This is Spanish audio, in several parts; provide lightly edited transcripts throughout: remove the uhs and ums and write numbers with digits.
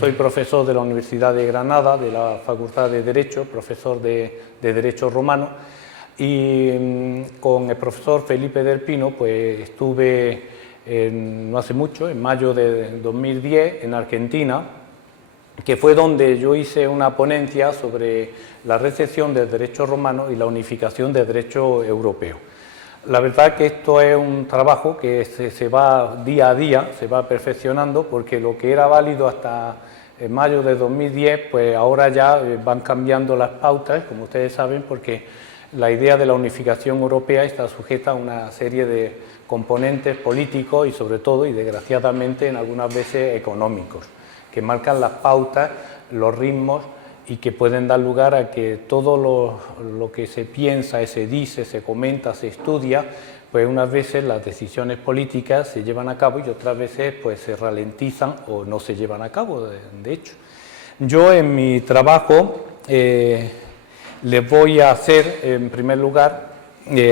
soy profesor de la Universidad de Granada, de la Facultad de Derecho, profesor de Derecho Romano, y con el profesor Felipe del Pino pues estuve no hace mucho, en mayo de 2010, en Argentina, que fue donde yo hice una ponencia sobre la recepción del derecho romano y la unificación del derecho europeo. La verdad que esto es un trabajo que se va día a día, se va perfeccionando, porque lo que era válido hasta mayo de 2010, pues ahora ya van cambiando las pautas, como ustedes saben, porque la idea de la unificación europea está sujeta a una serie de componentes políticos y sobre todo, y desgraciadamente en algunas veces económicos, que marcan las pautas, los ritmos y que pueden dar lugar a que todo lo que se piensa, se dice, se comenta, se estudia, pues unas veces las decisiones políticas se llevan a cabo y otras veces pues se ralentizan o no se llevan a cabo, de hecho. Yo en mi trabajo les voy a hacer, en primer lugar,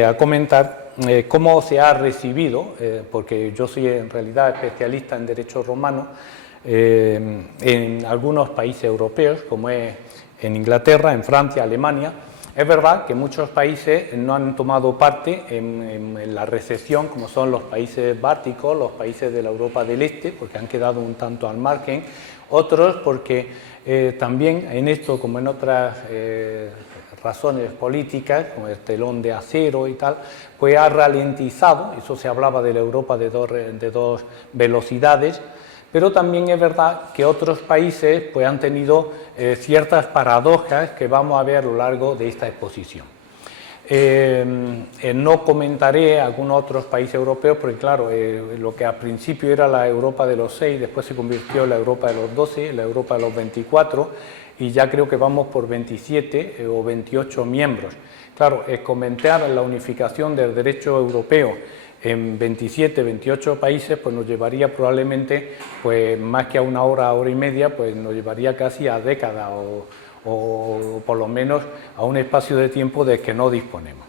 a comentar cómo se ha recibido, porque yo soy en realidad especialista en derecho romano, en algunos países europeos, como es en Inglaterra, en Francia, Alemania. Es verdad que muchos países no han tomado parte en la recepción, como son los países bálticos, los países de la Europa del Este, porque han quedado un tanto al margen, otros porque también en esto, como en otras razones políticas, como el telón de acero y tal, pues ha ralentizado, eso se hablaba de la Europa de dos velocidades, pero también es verdad que otros países pues, han tenido ciertas paradojas que vamos a ver a lo largo de esta exposición. No comentaré algunos otros países europeos, porque claro, lo que al principio era la Europa de los 6, después se convirtió en la Europa de los 12, la Europa de los 24, y ya creo que vamos por 27 o 28 miembros. Claro, comentar la unificación del derecho europeo en 27, 28 países, pues nos llevaría probablemente, pues más que a una hora y media, pues nos llevaría casi a décadas o por lo menos a un espacio de tiempo del que no disponemos.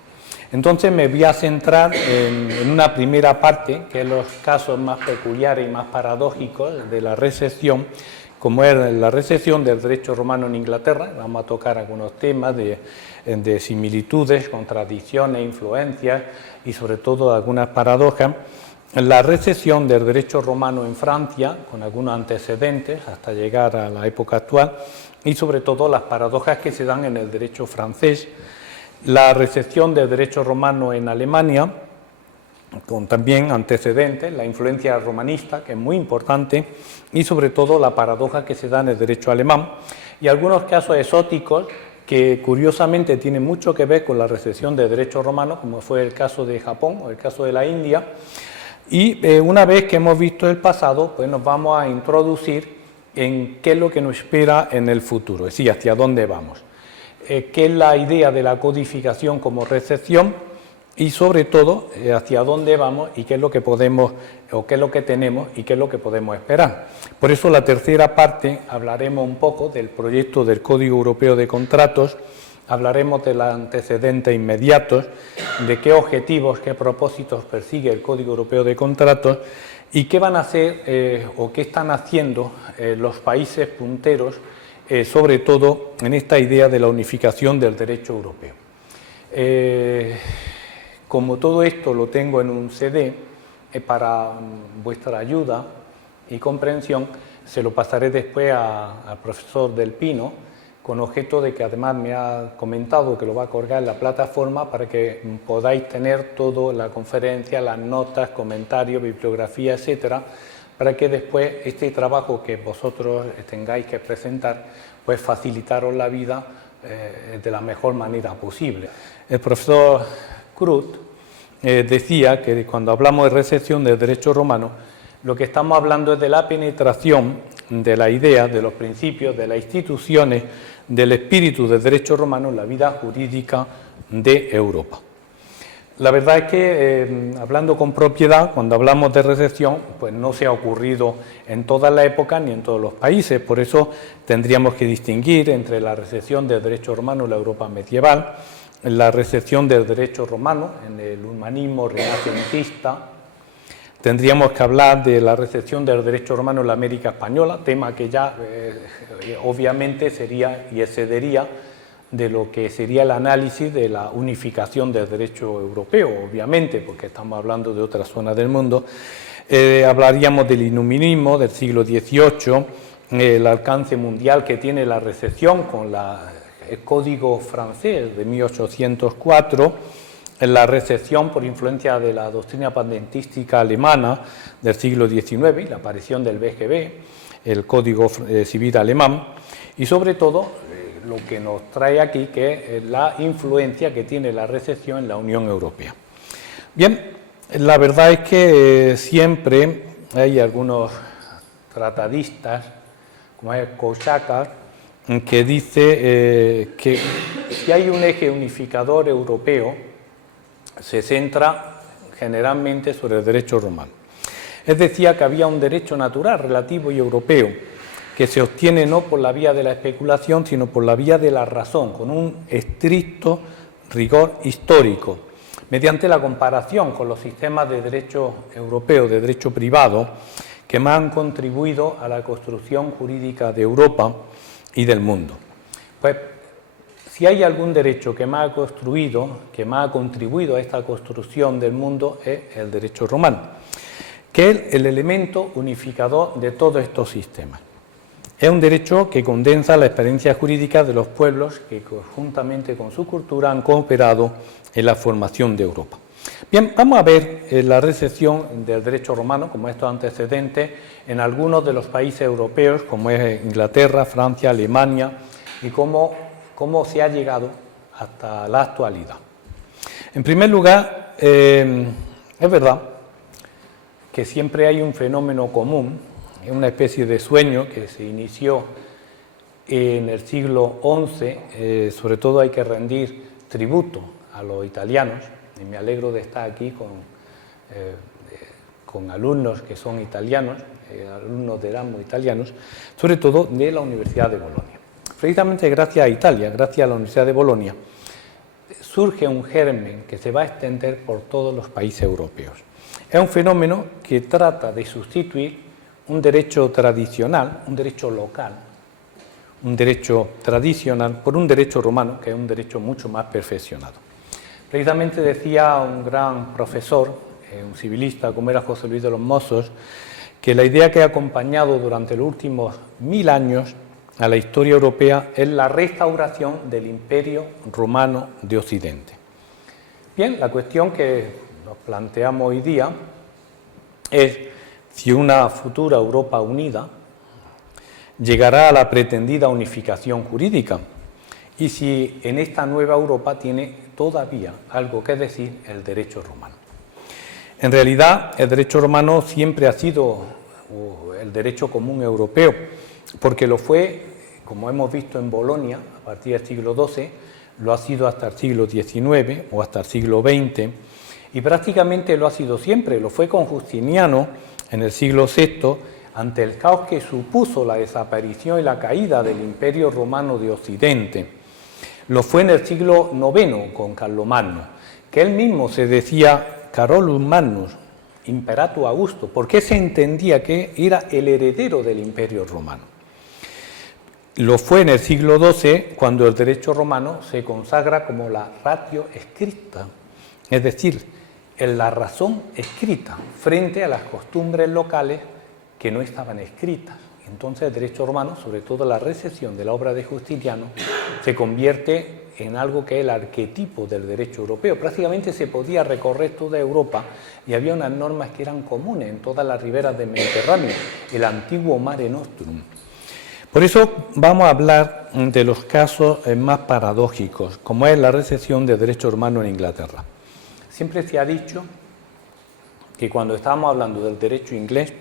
Entonces me voy a centrar en una primera parte, que es los casos más peculiares y más paradójicos de la recepción, como es la recepción del derecho romano en Inglaterra. Vamos a tocar algunos temas de similitudes, contradicciones, influencias y sobre todo algunas paradojas. La recepción del derecho romano en Francia, con algunos antecedentes hasta llegar a la época actual, y sobre todo las paradojas que se dan en el derecho francés. La recepción del derecho romano en Alemania, con también antecedentes, la influencia romanista, que es muy importante, y sobre todo la paradoja que se da en el derecho alemán, y algunos casos exóticos que curiosamente tienen mucho que ver con la recepción del derecho romano, como fue el caso de Japón o el caso de la India. Y una vez que hemos visto el pasado, pues nos vamos a introducir en qué es lo que nos espera en el futuro, es decir, hacia dónde vamos, qué es la idea de la codificación como recepción y sobre todo hacia dónde vamos y qué es lo que podemos o qué es lo que tenemos y qué es lo que podemos esperar. Por eso la tercera parte hablaremos un poco del proyecto del Código Europeo de Contratos, hablaremos de los antecedentes inmediatos, de qué objetivos, qué propósitos persigue el Código Europeo de Contratos y qué van a hacer o qué están haciendo los países punteros, sobre todo en esta idea de la unificación del derecho europeo. Como todo esto lo tengo en un CD, para vuestra ayuda y comprensión, se lo pasaré después al profesor Del Pino, con objeto de que además me ha comentado que lo va a colgar en la plataforma para que podáis tener toda la conferencia, las notas, comentarios, bibliografía, etcétera, para que después este trabajo que vosotros tengáis que presentar, pues facilitaros la vida de la mejor manera posible. El profesor Cruz decía que cuando hablamos de recepción del derecho romano, lo que estamos hablando es de la penetración de la idea, de los principios, de las instituciones, del espíritu del derecho romano en la vida jurídica de Europa. La verdad es que, hablando con propiedad, cuando hablamos de recepción, pues no se ha ocurrido en todas las épocas ni en todos los países. Por eso tendríamos que distinguir entre la recepción del derecho romano en la Europa medieval, la recepción del derecho romano en el humanismo renacentista, Tendríamos que hablar de la recepción del derecho romano en la América española, tema que ya obviamente sería y excedería de lo que sería el análisis de la unificación del derecho europeo, obviamente, porque estamos hablando de otra zona del mundo. Hablaríamos del iluminismo del siglo XVIII, el alcance mundial que tiene la recepción con el Código francés de 1804, la recepción por influencia de la doctrina patentística alemana del siglo XIX, la aparición del BGB, el Código Civil alemán, y sobre todo lo que nos trae aquí, que es la influencia que tiene la recepción en la Unión Europea. Bien, la verdad es que siempre hay algunos tratadistas, como es Korsakar, que dice que si hay un eje unificador europeo, se centra generalmente sobre el derecho romano. Él decía que había un derecho natural, relativo y europeo, que se obtiene no por la vía de la especulación, sino por la vía de la razón, con un estricto rigor histórico, mediante la comparación con los sistemas de derecho europeo, de derecho privado, que más han contribuido a la construcción jurídica de Europa y del mundo. Pues, si hay algún derecho que más ha construido, que más ha contribuido a esta construcción del mundo, es el derecho romano, que es el elemento unificador de todos estos sistemas. Es un derecho que condensa la experiencia jurídica de los pueblos que, conjuntamente con su cultura, han cooperado en la formación de Europa. Bien, vamos a ver la recepción del derecho romano, como estos antecedentes, en algunos de los países europeos, como es Inglaterra, Francia, Alemania, y cómo se ha llegado hasta la actualidad. En primer lugar, es verdad que siempre hay un fenómeno común, una especie de sueño que se inició en el siglo XI, sobre todo hay que rendir tributo a los italianos, y me alegro de estar aquí con alumnos que son italianos, alumnos de Erasmus italianos, sobre todo de la Universidad de Bolonia. Precisamente gracias a Italia, gracias a la Universidad de Bolonia, surge un germen que se va a extender por todos los países europeos. Es un fenómeno que trata de sustituir un derecho tradicional, un derecho local, un derecho tradicional por un derecho romano, que es un derecho mucho más perfeccionado. Precisamente decía un gran profesor, un civilista como era José Luis de los Mozos, que la idea que ha acompañado durante los últimos 1000 años a la historia europea es la restauración del Imperio Romano de Occidente. Bien, la cuestión que nos planteamos hoy día es si una futura Europa unida llegará a la pretendida unificación jurídica y si en esta nueva Europa tiene todavía algo que decir el derecho romano. En realidad, el derecho romano siempre ha sido el derecho común europeo, porque lo fue, como hemos visto en Bolonia, a partir del siglo XII, lo ha sido hasta el siglo XIX o hasta el siglo XX, y prácticamente lo ha sido siempre. Lo fue con Justiniano en el siglo VI, ante el caos que supuso la desaparición y la caída del Imperio Romano de Occidente. Lo fue en el siglo IX con Carlomagno, que él mismo se decía Carolus Magnus, Imperator Augusto, porque se entendía que era el heredero del Imperio Romano. Lo fue en el siglo XII cuando el derecho romano se consagra como la ratio scripta, es decir, en la razón escrita frente a las costumbres locales que no estaban escritas. Entonces el derecho romano, sobre todo la recepción de la obra de Justiniano, se convierte en algo que es el arquetipo del derecho europeo. Prácticamente se podía recorrer toda Europa y había unas normas que eran comunes en todas las riberas del Mediterráneo, el antiguo Mare Nostrum. Por eso vamos a hablar de los casos más paradójicos, como es la recepción del derecho romano en Inglaterra. Siempre se ha dicho que cuando estábamos hablando del derecho inglés,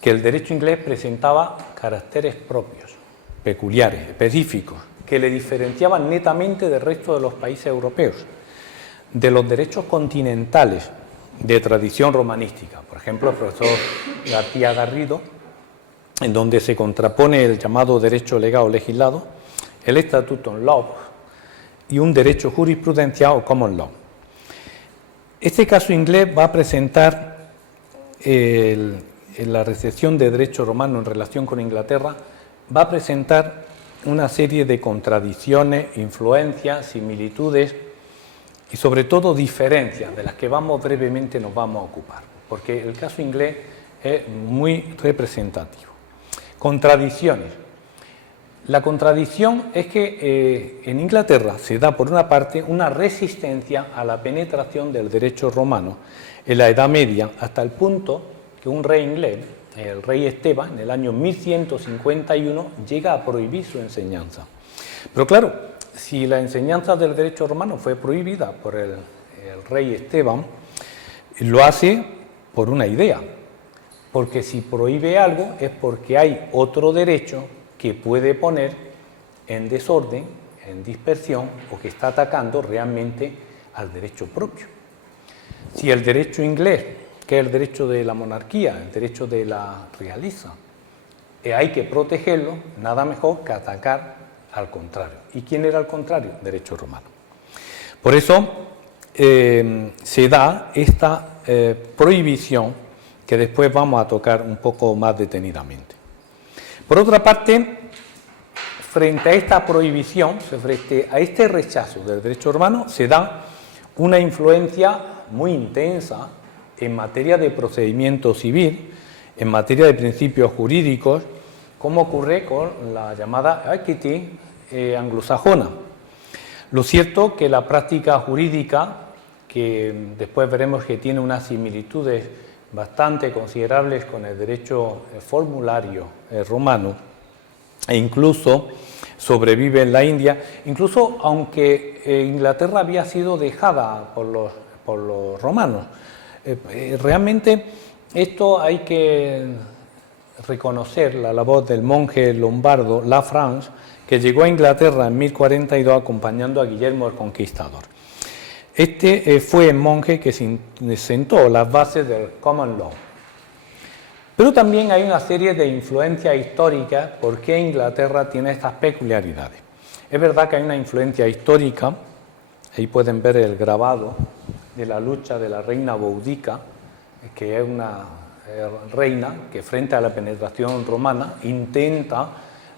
que el derecho inglés presentaba caracteres propios, peculiares, específicos, que le diferenciaban netamente del resto de los países europeos, de los derechos continentales de tradición romanística. Por ejemplo, el profesor García Garrido, en donde se contrapone el llamado derecho legal o legislado, el statutum law y un derecho jurisprudencial o common law. Este caso inglés va a presentar la recepción de derecho romano en relación con Inglaterra va a presentar una serie de contradicciones, influencias, similitudes y sobre todo diferencias de las que brevemente nos vamos a ocupar, porque el caso inglés es muy representativo. Contradicciones. La contradicción es que en Inglaterra se da, por una parte, una resistencia a la penetración del derecho romano en la Edad Media, hasta el punto que un rey inglés, el rey Esteban, en el año 1151, llega a prohibir su enseñanza. Pero claro, si la enseñanza del derecho romano fue prohibida por el rey Esteban, lo hace por una idea, porque si prohíbe algo es porque hay otro derecho que puede poner en desorden, en dispersión, o que está atacando realmente al derecho propio. Si el derecho inglés, que es el derecho de la monarquía, el derecho de la realeza, hay que protegerlo, nada mejor que atacar al contrario. ¿Y quién era al contrario? Derecho romano. Por eso se da esta prohibición que después vamos a tocar un poco más detenidamente. Por otra parte, frente a esta prohibición, frente a este rechazo del derecho romano, se da una influencia muy intensa en materia de procedimiento civil, en materia de principios jurídicos, como ocurre con la llamada equity anglosajona. Lo cierto que la práctica jurídica, que después veremos que tiene unas similitudes bastante considerables con el derecho formulario romano, e incluso sobrevive en la India, incluso aunque Inglaterra había sido dejada por los romanos. Realmente esto hay que reconocer la labor del monje lombardo Lafrange, que llegó a Inglaterra en 1042 acompañando a Guillermo el Conquistador. Este fue el monje que sentó las bases del common law. Pero también hay una serie de influencias históricas por qué Inglaterra tiene estas peculiaridades. Es verdad que hay una influencia histórica, ahí pueden ver el grabado de la lucha de la reina Boudica, que es una reina que frente a la penetración romana intenta,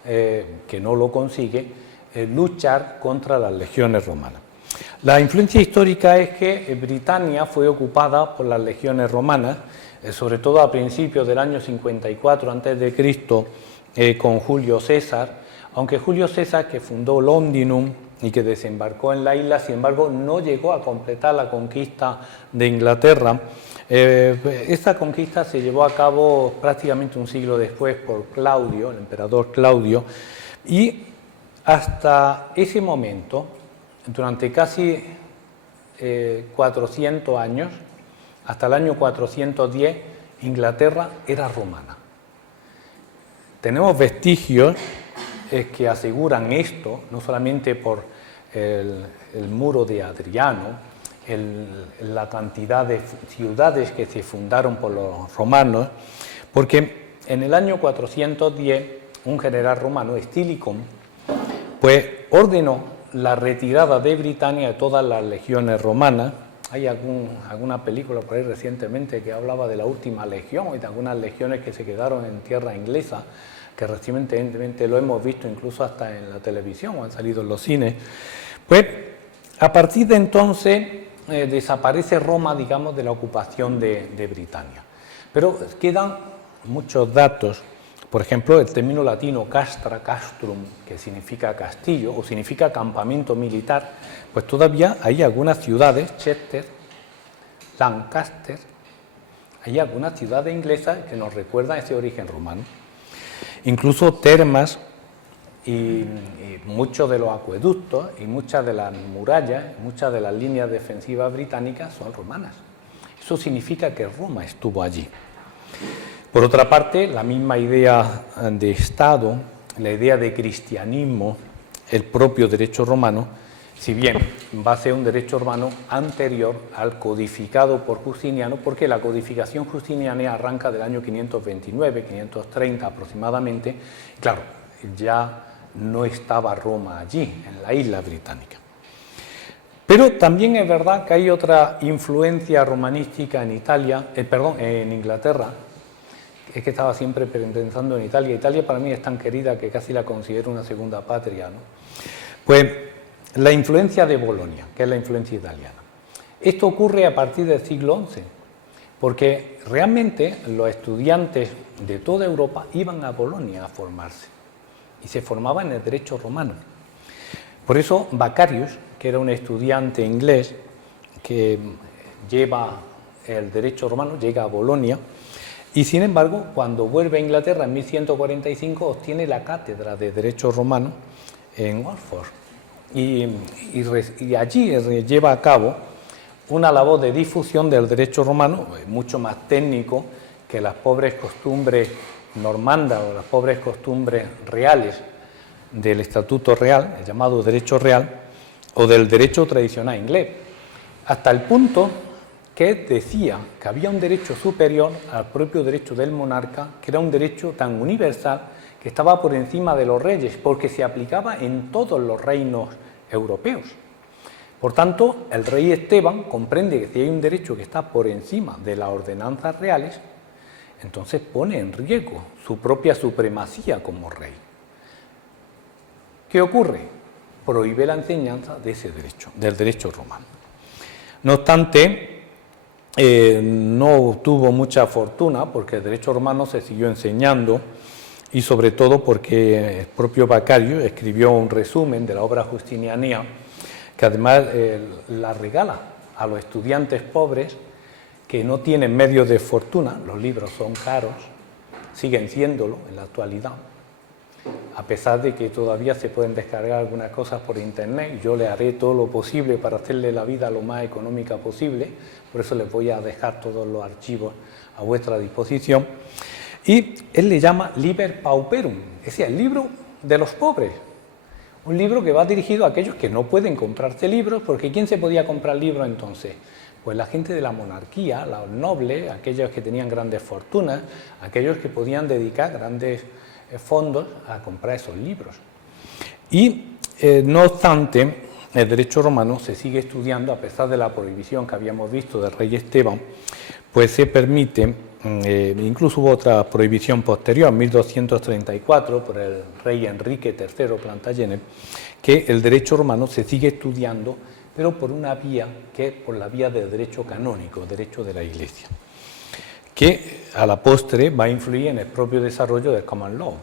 que no lo consigue, luchar contra las legiones romanas. La influencia histórica es que Britania fue ocupada por las legiones romanas, sobre todo a principios del año 54 a.C., con Julio César, aunque Julio César, que fundó Londinum y que desembarcó en la isla, sin embargo, no llegó a completar la conquista de Inglaterra. Esta conquista se llevó a cabo prácticamente un siglo después por Claudio, el emperador Claudio, y hasta ese momento, durante casi 400 años, hasta el año 410, Inglaterra era romana. Tenemos vestigios que aseguran esto, no solamente por el muro de Adriano, la cantidad de ciudades que se fundaron por los romanos, porque en el año 410 un general romano, Estilicón, pues ordenó la retirada de Britania de todas las legiones romanas. Hay alguna película por ahí recientemente que hablaba de la última legión y de algunas legiones que se quedaron en tierra inglesa, que recientemente lo hemos visto incluso hasta en la televisión o han salido en los cines. Pues a partir de entonces desaparece Roma, digamos, de la ocupación de Britania. Pero quedan muchos datos. Por ejemplo, el término latino castra, castrum, que significa castillo o significa campamento militar, pues todavía hay algunas ciudades, Chester, Lancaster, hay algunas ciudades inglesas que nos recuerdan ese origen romano. Incluso termas y muchos de los acueductos y muchas de las murallas, muchas de las líneas defensivas británicas son romanas. Eso significa que Roma estuvo allí. Por otra parte, la misma idea de Estado, la idea de cristianismo, el propio derecho romano, si bien va a ser un derecho romano anterior al codificado por Justiniano, porque la codificación justiniana arranca del año 529, 530 aproximadamente, claro, ya no estaba Roma allí, en la isla británica. Pero también es verdad que hay otra influencia romanística en Italia, en Inglaterra. Es que estaba siempre pensando en Italia. Italia para mí es tan querida que casi la considero una segunda patria, ¿no? Pues la influencia de Bolonia, que es la influencia italiana. Esto ocurre a partir del siglo XI, porque realmente los estudiantes de toda Europa iban a Bolonia a formarse y se formaban en el derecho romano. Por eso Vacarius, que era un estudiante inglés que lleva el derecho romano, llega a Bolonia y sin embargo cuando vuelve a Inglaterra en 1145 obtiene la cátedra de derecho romano en Oxford y allí lleva a cabo una labor de difusión del derecho romano mucho más técnico que las pobres costumbres normandas o las pobres costumbres reales del Estatuto Real, el llamado derecho real, o del derecho tradicional inglés, hasta el punto que decía que había un derecho superior al propio derecho del monarca, que era un derecho tan universal que estaba por encima de los reyes, porque se aplicaba en todos los reinos europeos. Por tanto, el rey Esteban comprende que si hay un derecho que está por encima de las ordenanzas reales, entonces pone en riesgo su propia supremacía como rey. ¿Qué ocurre? Prohíbe la enseñanza de ese derecho, del derecho romano. No obstante, no tuvo mucha fortuna porque el derecho romano se siguió enseñando y sobre todo porque el propio Vacarius escribió un resumen de la obra Justinianea que además la regala a los estudiantes pobres que no tienen medios de fortuna. Los libros son caros, siguen siéndolo en la actualidad, a pesar de que todavía se pueden descargar algunas cosas por internet. Yo le haré todo lo posible para hacerle la vida lo más económica posible, por eso les voy a dejar todos los archivos a vuestra disposición. Y él le llama Liber Pauperum, es decir, el libro de los pobres. Un libro que va dirigido a aquellos que no pueden comprarse libros, porque ¿quién se podía comprar libros entonces? Pues la gente de la monarquía, los nobles, aquellos que tenían grandes fortunas, aquellos que podían dedicar grandes fondos a comprar esos libros. Y no obstante, el derecho romano se sigue estudiando, a pesar de la prohibición que habíamos visto del rey Esteban, pues se permite, incluso hubo otra prohibición posterior, en 1234, por el rey Enrique III Plantagenet, que el derecho romano se sigue estudiando, pero por una vía que es por la vía del derecho canónico, derecho de la Iglesia, que a la postre va a influir en el propio desarrollo del Common Law.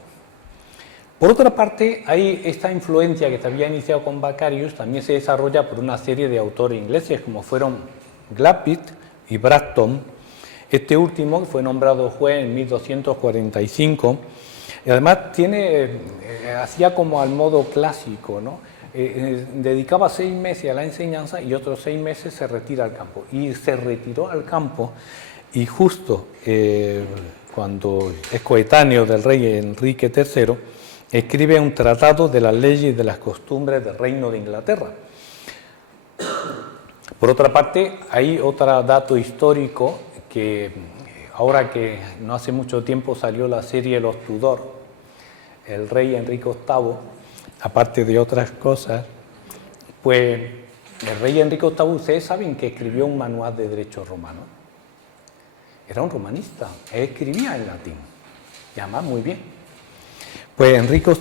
Por otra parte, hay esta influencia que se había iniciado con Vacarius, también se desarrolla por una serie de autores ingleses, como fueron Glapit y Bracton. Este último fue nombrado juez en 1245, y además hacía como al modo clásico, ¿no? Dedicaba 6 meses a la enseñanza y otros 6 meses se retira al campo. Y se retiró al campo y justo cuando es coetáneo del rey Enrique III, escribe un tratado de las leyes y de las costumbres del Reino de Inglaterra. Por otra parte, hay otro dato histórico que ahora que no hace mucho tiempo salió la serie Los Tudor, el rey Enrique VIII, aparte de otras cosas, pues el rey Enrique VIII, ustedes saben que escribió un manual de derecho romano. Era un romanista, él escribía en latín, y además muy bien. Pues Enrique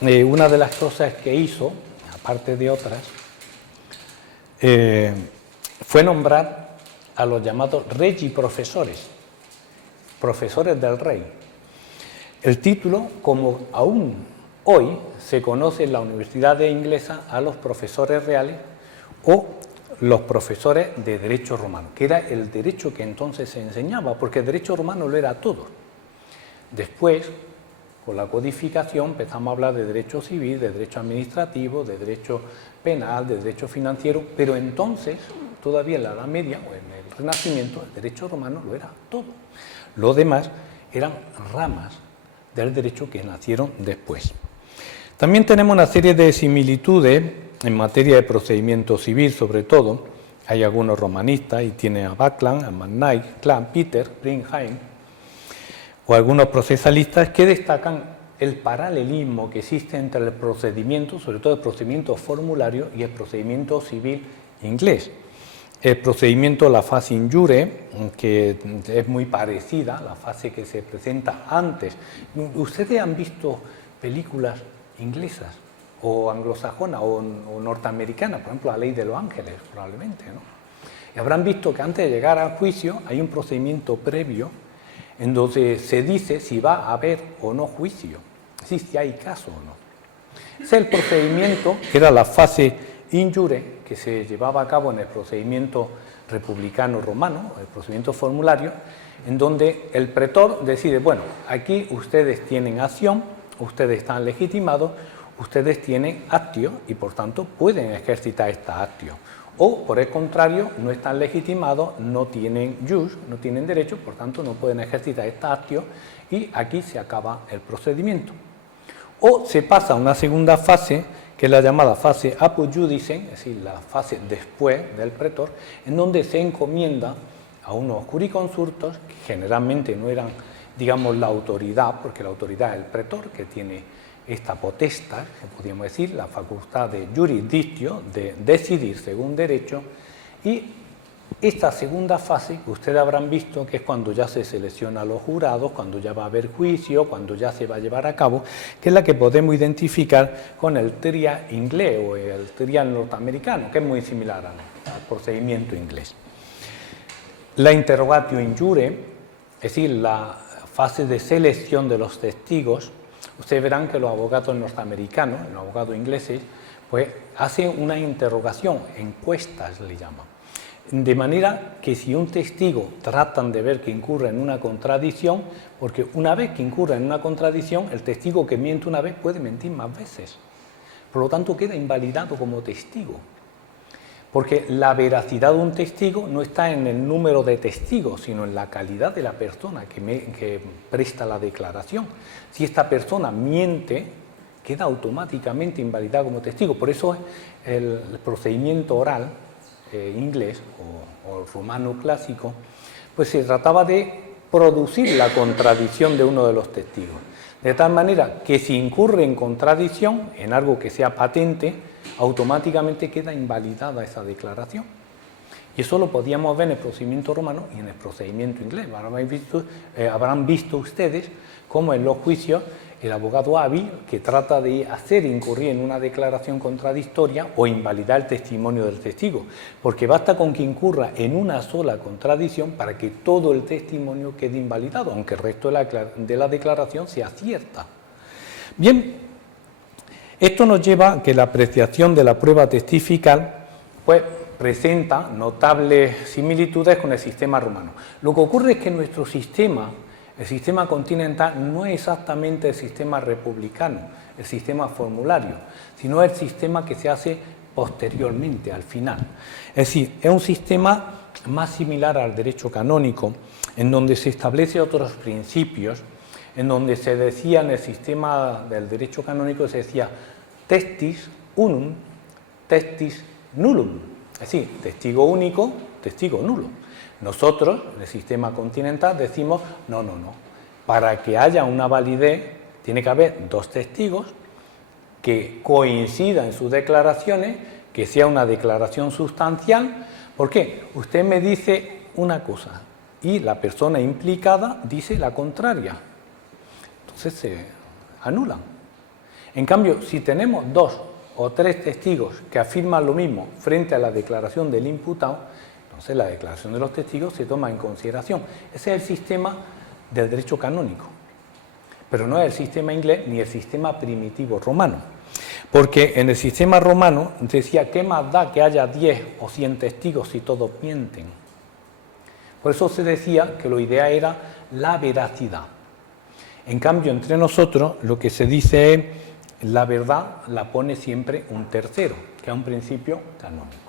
VIII, una de las cosas que hizo, aparte de otras, fue nombrar a los llamados regi profesores, profesores del rey. El título, como aún hoy se conoce en la Universidad Inglesa a los profesores reales o los profesores de derecho romano, que era el derecho que entonces se enseñaba, porque el derecho romano lo era todo. Después, con la codificación, empezamos a hablar de derecho civil, de derecho administrativo, de derecho penal, de derecho financiero, pero entonces, todavía en la Edad Media o en el Renacimiento, el derecho romano lo era todo. Lo demás eran ramas del derecho que nacieron después. También tenemos una serie de similitudes en materia de procedimiento civil, sobre todo. Hay algunos romanistas, y tiene a Buckland, a McKnight, Clan, Peter, Brinheim, o algunos procesalistas que destacan el paralelismo que existe entre el procedimiento, sobre todo el procedimiento formulario y el procedimiento civil inglés. El procedimiento, la fase in jure, que es muy parecida a la fase que se presenta antes. ¿Ustedes han visto películas inglesas o anglosajonas o norteamericanas? Por ejemplo, La Ley de los Ángeles, probablemente, ¿no? Y habrán visto que antes de llegar al juicio hay un procedimiento previo en donde se dice si va a haber o no juicio, es decir, si hay caso o no. Ese es el procedimiento, que era la fase in jure, que se llevaba a cabo en el procedimiento republicano romano, el procedimiento formulario, en donde el pretor decide, bueno, aquí ustedes tienen acción, ustedes están legitimados, ustedes tienen actio y por tanto pueden ejercitar esta actio. O, por el contrario, no están legitimados, no tienen jus, no tienen derecho, por tanto no pueden ejercitar esta actio y aquí se acaba el procedimiento. O se pasa a una segunda fase, que es la llamada fase apud judicem, es decir, la fase después del pretor, en donde se encomienda a unos jurisconsultos, que generalmente no eran, digamos, la autoridad, porque la autoridad es el pretor, que tiene esta potestad, que podríamos decir, la facultad de jurisdictio, de decidir según derecho, y esta segunda fase, que ustedes habrán visto, que es cuando ya se selecciona a los jurados, cuando ya va a haber juicio, cuando ya se va a llevar a cabo, que es la que podemos identificar con el tria inglés o el tria norteamericano, que es muy similar al procedimiento inglés. La interrogatio in jure, es decir, la fase de selección de los testigos, ustedes verán que los abogados norteamericanos, los abogados ingleses, pues hacen una interrogación, encuestas le llaman. De manera que si un testigo tratan de ver que incurre en una contradicción, porque una vez que incurre en una contradicción, el testigo que miente una vez puede mentir más veces. Por lo tanto, queda invalidado como testigo. Porque la veracidad de un testigo no está en el número de testigos, sino en la calidad de la persona que presta la declaración. Si esta persona miente, queda automáticamente invalidado como testigo. Por eso el procedimiento oral inglés o romano clásico, pues se trataba de producir la contradicción de uno de los testigos. De tal manera que si incurre en contradicción, en algo que sea patente, automáticamente queda invalidada esa declaración. Y eso lo podíamos ver en el procedimiento romano y en el procedimiento inglés. Habrán visto ustedes cómo en los juicios el abogado hábil que trata de hacer incurrir en una declaración contradictoria o invalidar el testimonio del testigo, porque basta con que incurra en una sola contradicción para que todo el testimonio quede invalidado, aunque el resto de la declaración sea cierta. Bien, esto nos lleva a que la apreciación de la prueba testifical pues presenta notables similitudes con el sistema romano. Lo que ocurre es que nuestro sistema, el sistema continental, no es exactamente el sistema republicano, el sistema formulario, sino el sistema que se hace posteriormente, al final. Es decir, es un sistema más similar al derecho canónico, en donde se establecen otros principios, en donde se decía en el sistema del derecho canónico, se decía testis unum, testis nullum, es decir, testigo único, testigo nulo. Nosotros, en el sistema continental, decimos, no, para que haya una validez tiene que haber dos testigos que coincidan en sus declaraciones, que sea una declaración sustancial. ¿Por qué? Usted me dice una cosa y la persona implicada dice la contraria. Entonces se anulan. En cambio, si tenemos dos o tres testigos que afirman lo mismo frente a la declaración del imputado, entonces la declaración de los testigos se toma en consideración. Ese es el sistema del derecho canónico, pero no es el sistema inglés ni el sistema primitivo romano, porque en el sistema romano decía, ¿qué más da que haya 10 o 100 testigos si todos mienten? Por eso se decía que lo ideal era la veracidad. En cambio, entre nosotros lo que se dice es, la verdad la pone siempre un tercero, que es un principio canónico.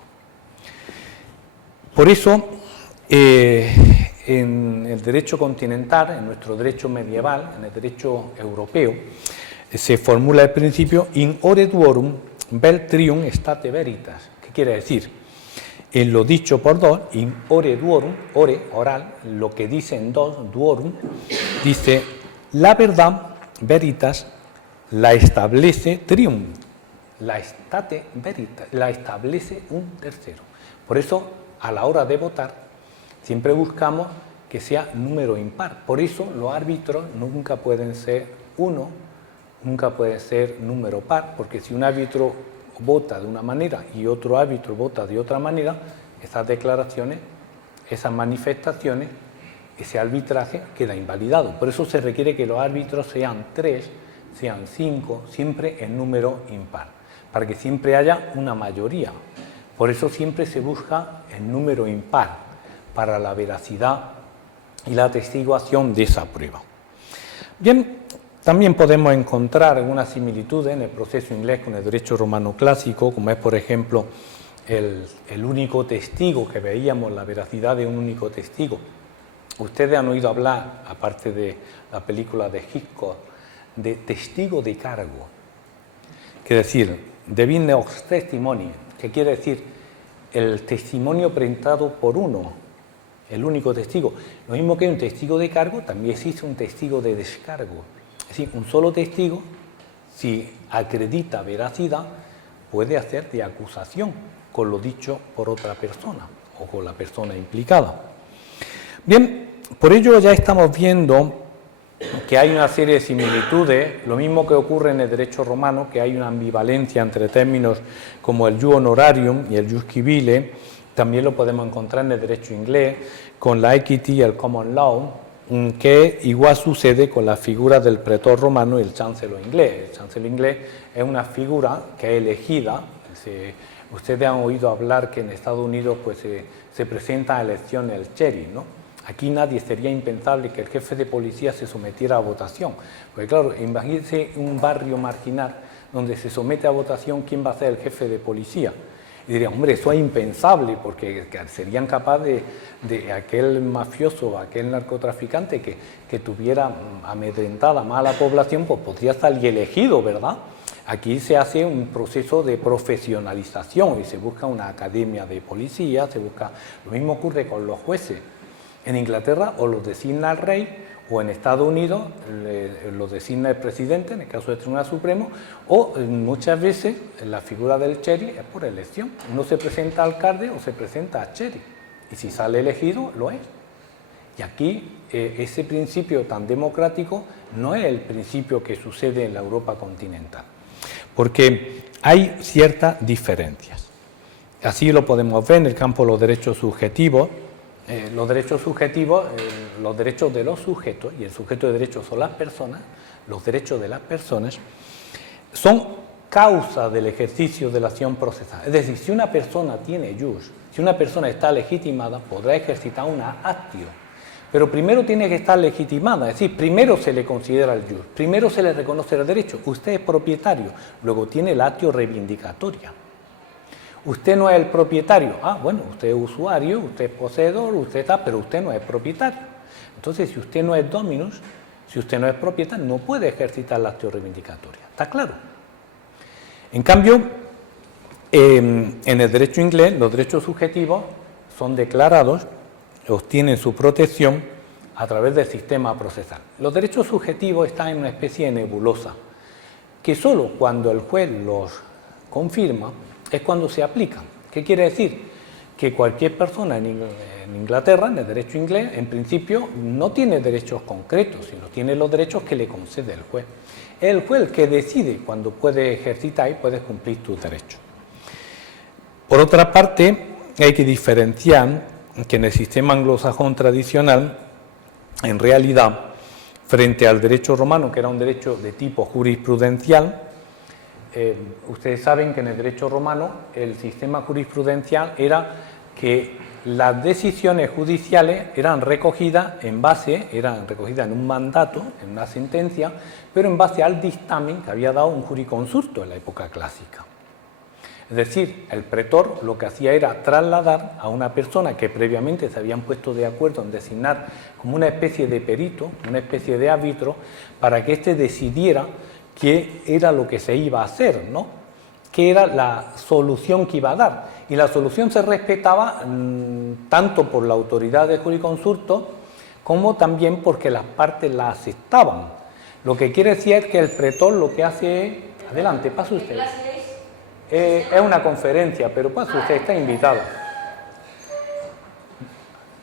Por eso, en el derecho continental, en nuestro derecho medieval, en el derecho europeo, se formula el principio in ore duorum vel trium state veritas. ¿Qué quiere decir? En lo dicho por dos, in ore duorum, ore, oral, lo que dicen dos, duorum, dice la verdad, veritas, la establece trium, la estate veritas, la establece un tercero. Por eso, a la hora de votar, siempre buscamos que sea número impar. Por eso, los árbitros nunca pueden ser uno, nunca puede ser número par, porque si un árbitro vota de una manera y otro árbitro vota de otra manera, esas declaraciones, esas manifestaciones, ese arbitraje queda invalidado. Por eso se requiere que los árbitros sean 3, sean 5, siempre en número impar, para que siempre haya una mayoría. Por eso siempre se busca el número impar para la veracidad y la atestiguación de esa prueba. Bien, también podemos encontrar algunas similitudes en el proceso inglés con el derecho romano clásico, como es, por ejemplo, el único testigo, que veíamos la veracidad de un único testigo. Ustedes han oído hablar, aparte de la película de Hitchcock, de testigo de cargo, que decir, de witness testimony, que quiere decir el testimonio presentado por uno, el único testigo. Lo mismo que un testigo de cargo, también existe un testigo de descargo. Es decir, un solo testigo, si acredita veracidad, puede hacer de acusación con lo dicho por otra persona o con la persona implicada. Bien, por ello ya estamos viendo que hay una serie de similitudes, lo mismo que ocurre en el derecho romano, que hay una ambivalencia entre términos como el jus honorarium y el jus civile. También lo podemos encontrar en el derecho inglés, con la equity y el common law, que igual sucede con la figura del pretor romano y el chancellor inglés. El chancellor inglés es una figura que es elegida. Ustedes han oído hablar que en Estados Unidos pues, se presenta a elecciones el sheriff, ¿no? Aquí nadie sería impensable que el jefe de policía se sometiera a votación. Porque claro, imagínense un barrio marginal donde se somete a votación quién va a ser el jefe de policía. Y dirían, hombre, eso es impensable, porque serían capaces de aquel mafioso, aquel narcotraficante que tuviera amedrentada más a la población, pues podría salir elegido, ¿verdad? Aquí se hace un proceso de profesionalización y se busca una academia de policía, se busca. Lo mismo ocurre con los jueces. En Inglaterra o los designa el rey, o en Estados Unidos los designa el presidente, en el caso del Tribunal Supremo, o muchas veces la figura del sheriff es por elección. Uno se presenta a alcalde o se presenta a sheriff, y si sale elegido, lo es. Y aquí ese principio tan democrático no es el principio que sucede en la Europa continental, porque hay ciertas diferencias. Así lo podemos ver en el campo de los derechos subjetivos. Los derechos subjetivos, los derechos de los sujetos, y el sujeto de derechos son las personas, los derechos de las personas, son causa del ejercicio de la acción procesal. Es decir, si una persona tiene jus, si una persona está legitimada, podrá ejercitar una actio. Pero primero tiene que estar legitimada, es decir, primero se le considera el jus, primero se le reconoce el derecho. Usted es propietario, luego tiene la actio reivindicatoria. Usted no es el propietario. Bueno, usted es usuario, usted es poseedor, usted está, pero usted no es propietario. Entonces, si usted no es dominus, si usted no es propietario, no puede ejercitar la actio reivindicatoria. ¿Está claro? En cambio, en el derecho inglés, los derechos subjetivos son declarados, obtienen su protección a través del sistema procesal. Los derechos subjetivos están en una especie de nebulosa, que solo cuando el juez los confirma es cuando se aplican. ¿Qué quiere decir? Que cualquier persona en Inglaterra, en el derecho inglés, en principio no tiene derechos concretos, sino tiene los derechos que le concede el juez. Es el juez el que decide cuando puede ejercitar y puede cumplir tus derechos. Por otra parte, hay que diferenciar que en el sistema anglosajón tradicional, en realidad, frente al derecho romano, que era un derecho de tipo jurisprudencial, ustedes saben que en el derecho romano el sistema jurisprudencial era que las decisiones judiciales eran recogidas en un mandato, en una sentencia, pero en base al dictamen que había dado un jurisconsulto en la época clásica. Es decir, el pretor lo que hacía era trasladar a una persona que previamente se habían puesto de acuerdo en designar como una especie de perito, una especie de árbitro, para que éste decidiera qué era lo que se iba a hacer, ¿no? Qué era la solución que iba a dar. Y la solución se respetaba tanto por la autoridad de jurisconsulto como también porque las partes la aceptaban. Lo que quiere decir es que el pretor lo que hace es... Adelante, pase usted. ¿Qué clase es? Es una conferencia, pero pase usted, está invitado.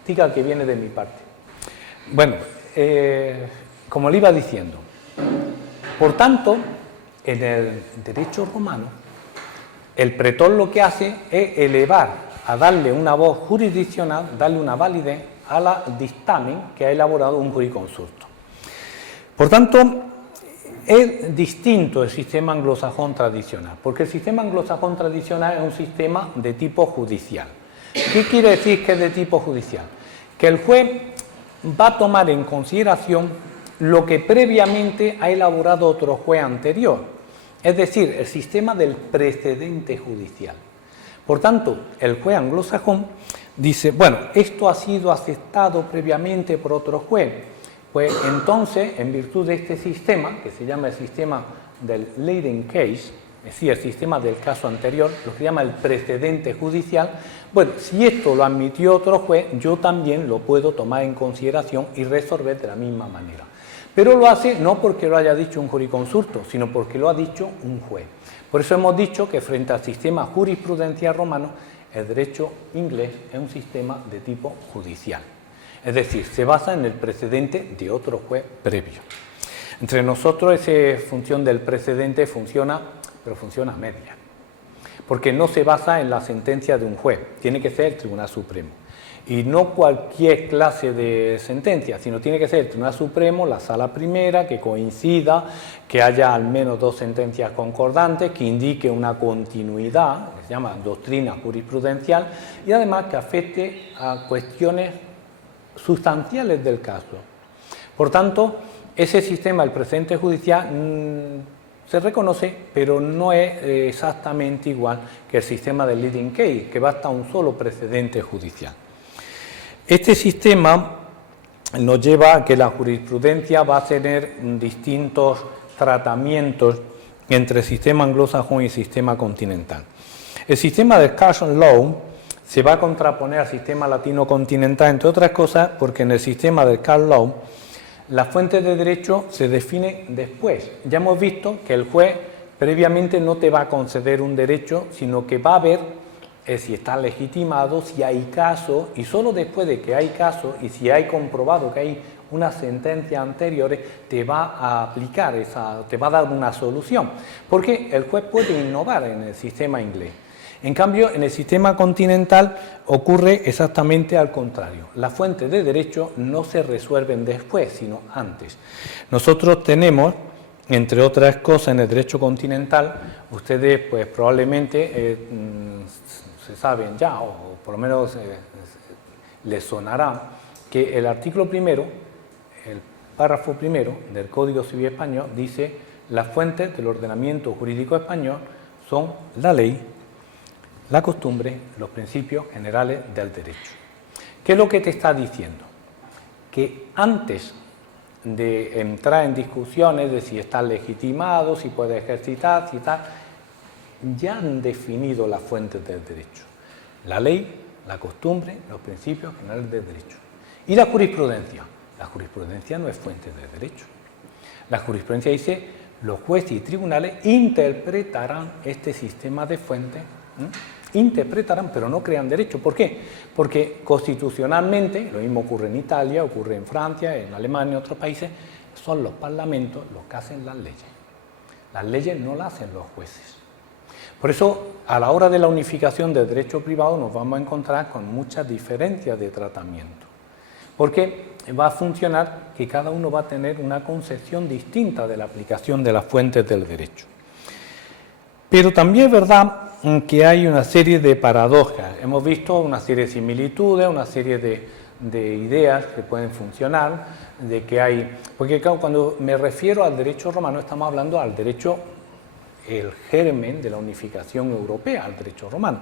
Diga que viene de mi parte. Bueno, como le iba diciendo, por tanto, en el derecho romano, el pretor lo que hace es elevar, a darle una voz jurisdiccional, darle una validez a la dictamen que ha elaborado un jurisconsulto. Por tanto, es distinto el sistema anglosajón tradicional, porque el sistema anglosajón tradicional es un sistema de tipo judicial. ¿Qué quiere decir que es de tipo judicial? Que el juez va a tomar en consideración lo que previamente ha elaborado otro juez anterior, es decir, el sistema del precedente judicial. Por tanto, el juez anglosajón dice, bueno, esto ha sido aceptado previamente por otro juez, pues entonces, en virtud de este sistema, que se llama el sistema del leading case, es decir, el sistema del caso anterior, lo que se llama el precedente judicial, bueno, si esto lo admitió otro juez, yo también lo puedo tomar en consideración y resolver de la misma manera. Pero lo hace no porque lo haya dicho un jurisconsulto, sino porque lo ha dicho un juez. Por eso hemos dicho que frente al sistema jurisprudencial romano, el derecho inglés es un sistema de tipo judicial. Es decir, se basa en el precedente de otro juez previo. Entre nosotros esa función del precedente funciona, pero funciona a media. Porque no se basa en la sentencia de un juez, tiene que ser el Tribunal Supremo. Y no cualquier clase de sentencia, sino tiene que ser el Tribunal Supremo, la Sala Primera, que coincida, que haya al menos dos sentencias concordantes, que indique una continuidad, que se llama doctrina jurisprudencial, y además que afecte a cuestiones sustanciales del caso. Por tanto, ese sistema, el precedente judicial, se reconoce, pero no es exactamente igual que el sistema del leading case, que basta un solo precedente judicial. Este sistema nos lleva a que la jurisprudencia va a tener distintos tratamientos entre el sistema anglosajón y el sistema continental. El sistema del Canon Law se va a contraponer al sistema latino-continental, entre otras cosas, porque en el sistema del Canon Law las fuentes de derecho se definen después. Ya hemos visto que el juez previamente no te va a conceder un derecho, sino que va a ver si está legitimado, si hay caso, y solo después de que hay caso y si hay comprobado que hay unas sentencias anteriores, te va a aplicar te va a dar una solución, porque el juez puede innovar en el sistema inglés. En cambio, en el sistema continental ocurre exactamente al contrario. Las fuentes de derecho no se resuelven después, sino antes. Nosotros tenemos, entre otras cosas, en el derecho continental, ustedes pues probablemente se saben ya, o por lo menos les sonará, que el artículo primero, el párrafo primero del Código Civil Español dice: las fuentes del ordenamiento jurídico español son la ley, la costumbre, los principios generales del derecho. ¿Qué es lo que te está diciendo? Que antes de entrar en discusiones de si está legitimado, si puede ejercitar, si tal, ya han definido las fuentes del derecho. La ley, la costumbre, los principios generales del derecho. ¿Y la jurisprudencia? La jurisprudencia no es fuente del derecho. La jurisprudencia dice: los jueces y tribunales interpretarán este sistema de fuentes, interpretarán, pero no crean derecho. ¿Por qué? Porque constitucionalmente, lo mismo ocurre en Italia, ocurre en Francia, en Alemania, en otros países, son los parlamentos los que hacen las leyes. Las leyes no las hacen los jueces. Por eso, a la hora de la unificación del derecho privado nos vamos a encontrar con muchas diferencias de tratamiento, porque va a funcionar que cada uno va a tener una concepción distinta de la aplicación de las fuentes del derecho. Pero también es verdad que hay una serie de paradojas. Hemos visto una serie de similitudes, una serie de ideas que pueden funcionar, de que hay... Porque claro, cuando me refiero al derecho romano, estamos hablando al derecho, el germen de la unificación europea, al derecho romano.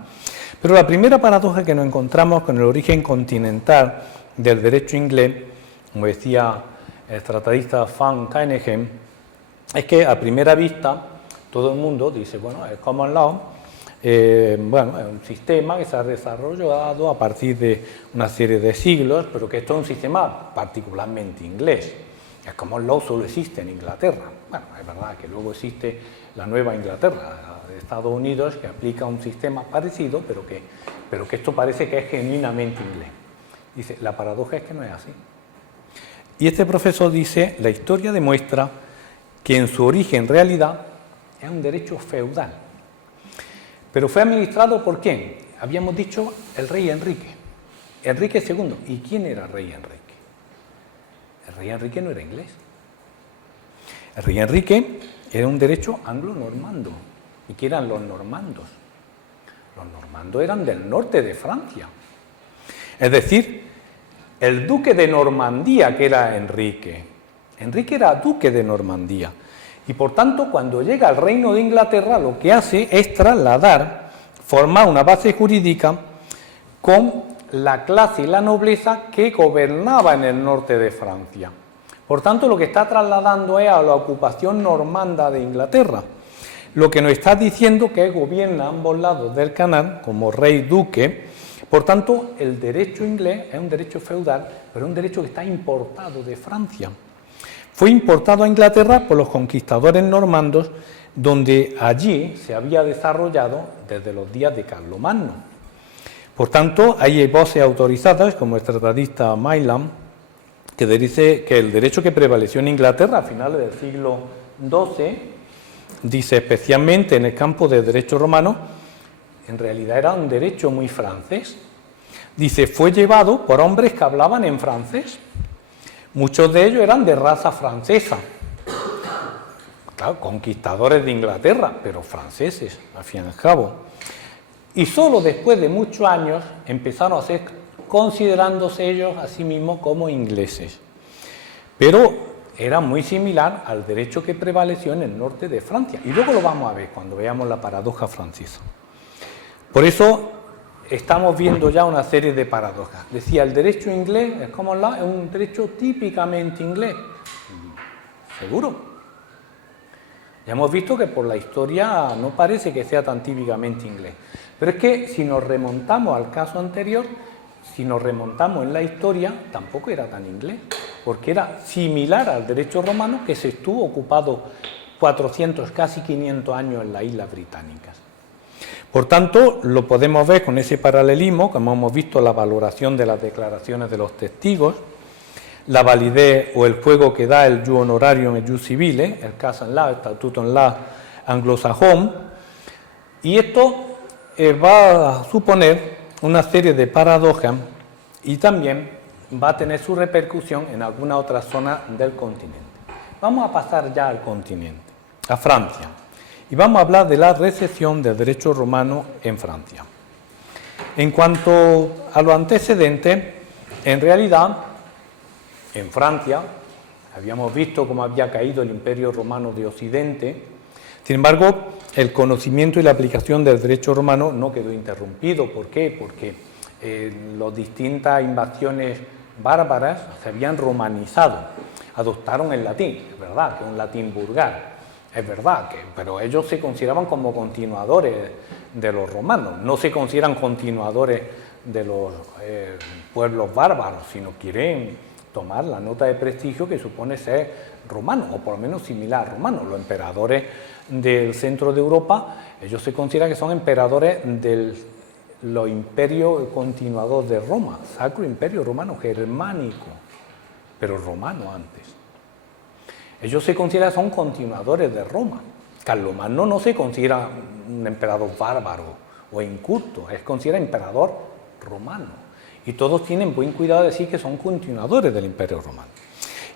Pero la primera paradoja que nos encontramos con el origen continental del derecho inglés, como decía el tratadista Van Kyneghem, es que a primera vista todo el mundo dice, bueno, el common law, bueno, es un sistema que se ha desarrollado a partir de una serie de siglos, pero que esto es un sistema particularmente inglés. El common law solo existe en Inglaterra. Bueno, es verdad que luego existe la Nueva Inglaterra de Estados Unidos que aplica un sistema parecido, pero que esto parece que es genuinamente inglés. Dice, la paradoja es que no es así. Y este profesor dice, la historia demuestra que en su origen en realidad es un derecho feudal. Pero fue administrado por ¿quién? Habíamos dicho el rey Enrique. Enrique II. ¿Y quién era el rey Enrique? El rey Enrique no era inglés. El rey Enrique era un derecho anglo-normando. ¿Y qué eran los normandos? Los normandos eran del norte de Francia. Es decir, el duque de Normandía, que era Enrique. Enrique era duque de Normandía. Y por tanto, cuando llega al reino de Inglaterra, lo que hace es trasladar, formar una base jurídica con la clase y la nobleza que gobernaba en el norte de Francia. Por tanto, lo que está trasladando es a la ocupación normanda de Inglaterra. Lo que nos está diciendo que gobierna a ambos lados del canal como rey-duque. Por tanto, el derecho inglés es un derecho feudal, pero es un derecho que está importado de Francia. Fue importado a Inglaterra por los conquistadores normandos, donde allí se había desarrollado desde los días de Carlomagno. Por tanto, hay voces autorizadas, como el tratadista Maitland, que dice que el derecho que prevaleció en Inglaterra a finales del siglo XII, dice especialmente en el campo del derecho romano, en realidad era un derecho muy francés. Dice, fue llevado por hombres que hablaban en francés. Muchos de ellos eran de raza francesa. Claro, conquistadores de Inglaterra, pero franceses, al fin y al cabo. Y solo después de muchos años empezaron a ser considerándose ellos a sí mismos como ingleses. Pero era muy similar al derecho que prevaleció en el norte de Francia. Y luego lo vamos a ver cuando veamos la paradoja francesa. Por eso estamos viendo ya una serie de paradojas. Decía, el derecho inglés, es como es un derecho típicamente inglés. ¿Seguro? Ya hemos visto que por la historia no parece que sea tan típicamente inglés. Pero es que si nos remontamos al caso anterior, si nos remontamos en la historia, tampoco era tan inglés, porque era similar al derecho romano que se estuvo ocupado 400, casi 500 años en las Islas Británicas. Por tanto, lo podemos ver con ese paralelismo, como hemos visto la valoración de las declaraciones de los testigos, la validez o el juego que da el jus honorarium y el jus civile, el casus en law, el statuto en law anglosajón, y esto va a suponer una serie de paradojas y también va a tener su repercusión en alguna otra zona del continente. Vamos a pasar ya al continente, a Francia, y vamos a hablar de la recepción del derecho romano en Francia. En cuanto a los antecedentes, en realidad, en Francia, habíamos visto cómo había caído el Imperio Romano de Occidente. Sin embargo, el conocimiento y la aplicación del derecho romano no quedó interrumpido. ¿Por qué? Porque las distintas invasiones bárbaras se habían romanizado, adoptaron el latín, es verdad, que es un latín vulgar, es verdad, pero ellos se consideraban como continuadores de los romanos, no se consideran continuadores de los pueblos bárbaros, sino quieren tomar la nota de prestigio que supone ser romano, o por lo menos similar a romano. Los emperadores del centro de Europa, ellos se consideran que son emperadores de los imperios continuadores de Roma, Sacro Imperio Romano Germánico, pero romano antes. Ellos se consideran que son continuadores de Roma. Carlomagno no se considera un emperador bárbaro o inculto, es considerado emperador romano. Y todos tienen buen cuidado de decir que son continuadores del Imperio Romano.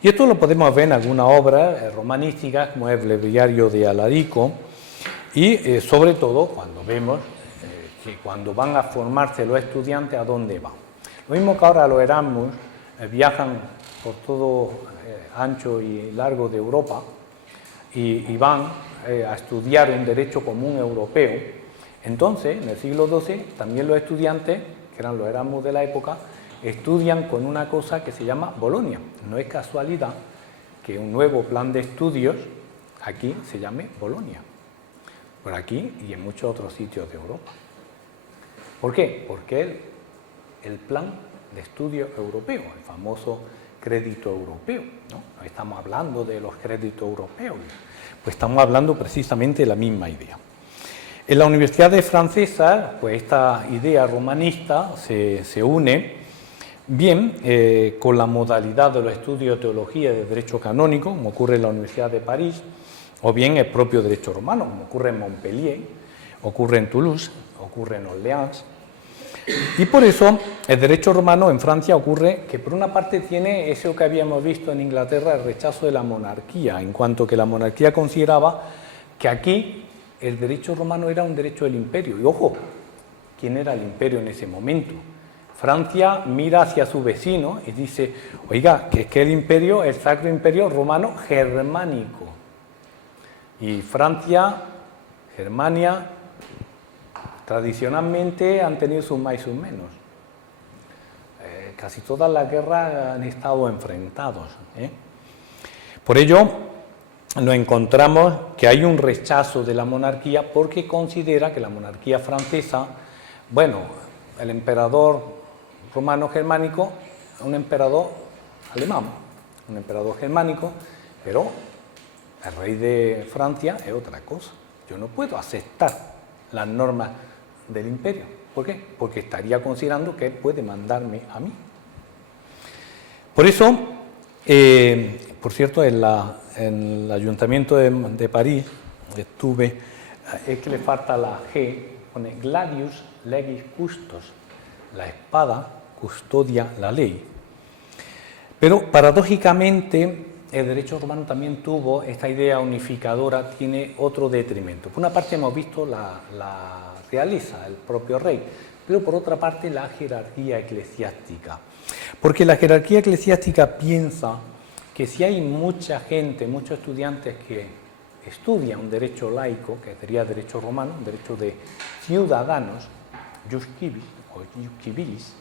Y esto lo podemos ver en algunas obras romanísticas, como es el Breviario de Alarico, y sobre todo cuando vemos que cuando van a formarse los estudiantes, ¿a dónde van? Lo mismo que ahora los Erasmus viajan por todo ancho y largo de Europa y van a estudiar un derecho común europeo. Entonces, en el siglo XII, también los estudiantes, que eran los Erasmus de la época, estudian con una cosa que se llama Bolonia. No es casualidad que un nuevo plan de estudios aquí se llame Bolonia, por aquí y en muchos otros sitios de Europa. ¿Por qué? Porque el plan de estudio europeo, el famoso crédito europeo, ¿no? No estamos hablando de los créditos europeos, pues estamos hablando precisamente de la misma idea. En la Universidad Francesa, pues esta idea romanista se une bien con la modalidad de los estudios de teología y de derecho canónico, como ocurre en la Universidad de París, o bien el propio derecho romano, como ocurre en Montpellier, ocurre en Toulouse, ocurre en Orleans. Y por eso el derecho romano en Francia ocurre que por una parte tiene eso que habíamos visto en Inglaterra, el rechazo de la monarquía, en cuanto que la monarquía consideraba que aquí el derecho romano era un derecho del imperio. Y ojo, ¿quién era el imperio en ese momento? Francia mira hacia su vecino y dice, oiga, que es que el imperio, el Sacro Imperio Romano Germánico. Y Francia, Germania, tradicionalmente han tenido sus más y sus menos. Casi todas las guerras han estado enfrentados. Por ello, nos encontramos que hay un rechazo de la monarquía porque considera que la monarquía francesa, bueno, el emperador romano germánico, un emperador alemán, un emperador germánico, pero el rey de Francia es otra cosa. Yo no puedo aceptar las normas del imperio. ¿Por qué? Porque estaría considerando que él puede mandarme a mí. Por eso, por cierto, en el Ayuntamiento de París estuve, es que le falta la G, pone Gladius Legis Custos, la espada custodia la ley. Pero paradójicamente el derecho romano también tuvo esta idea unificadora, tiene otro detrimento. Por una parte hemos visto la realeza, el propio rey, pero por otra parte la jerarquía eclesiástica. Porque la jerarquía eclesiástica piensa que si hay mucha gente, muchos estudiantes que estudian un derecho laico, que sería derecho romano, un derecho de ciudadanos, jus civis o jus civilis,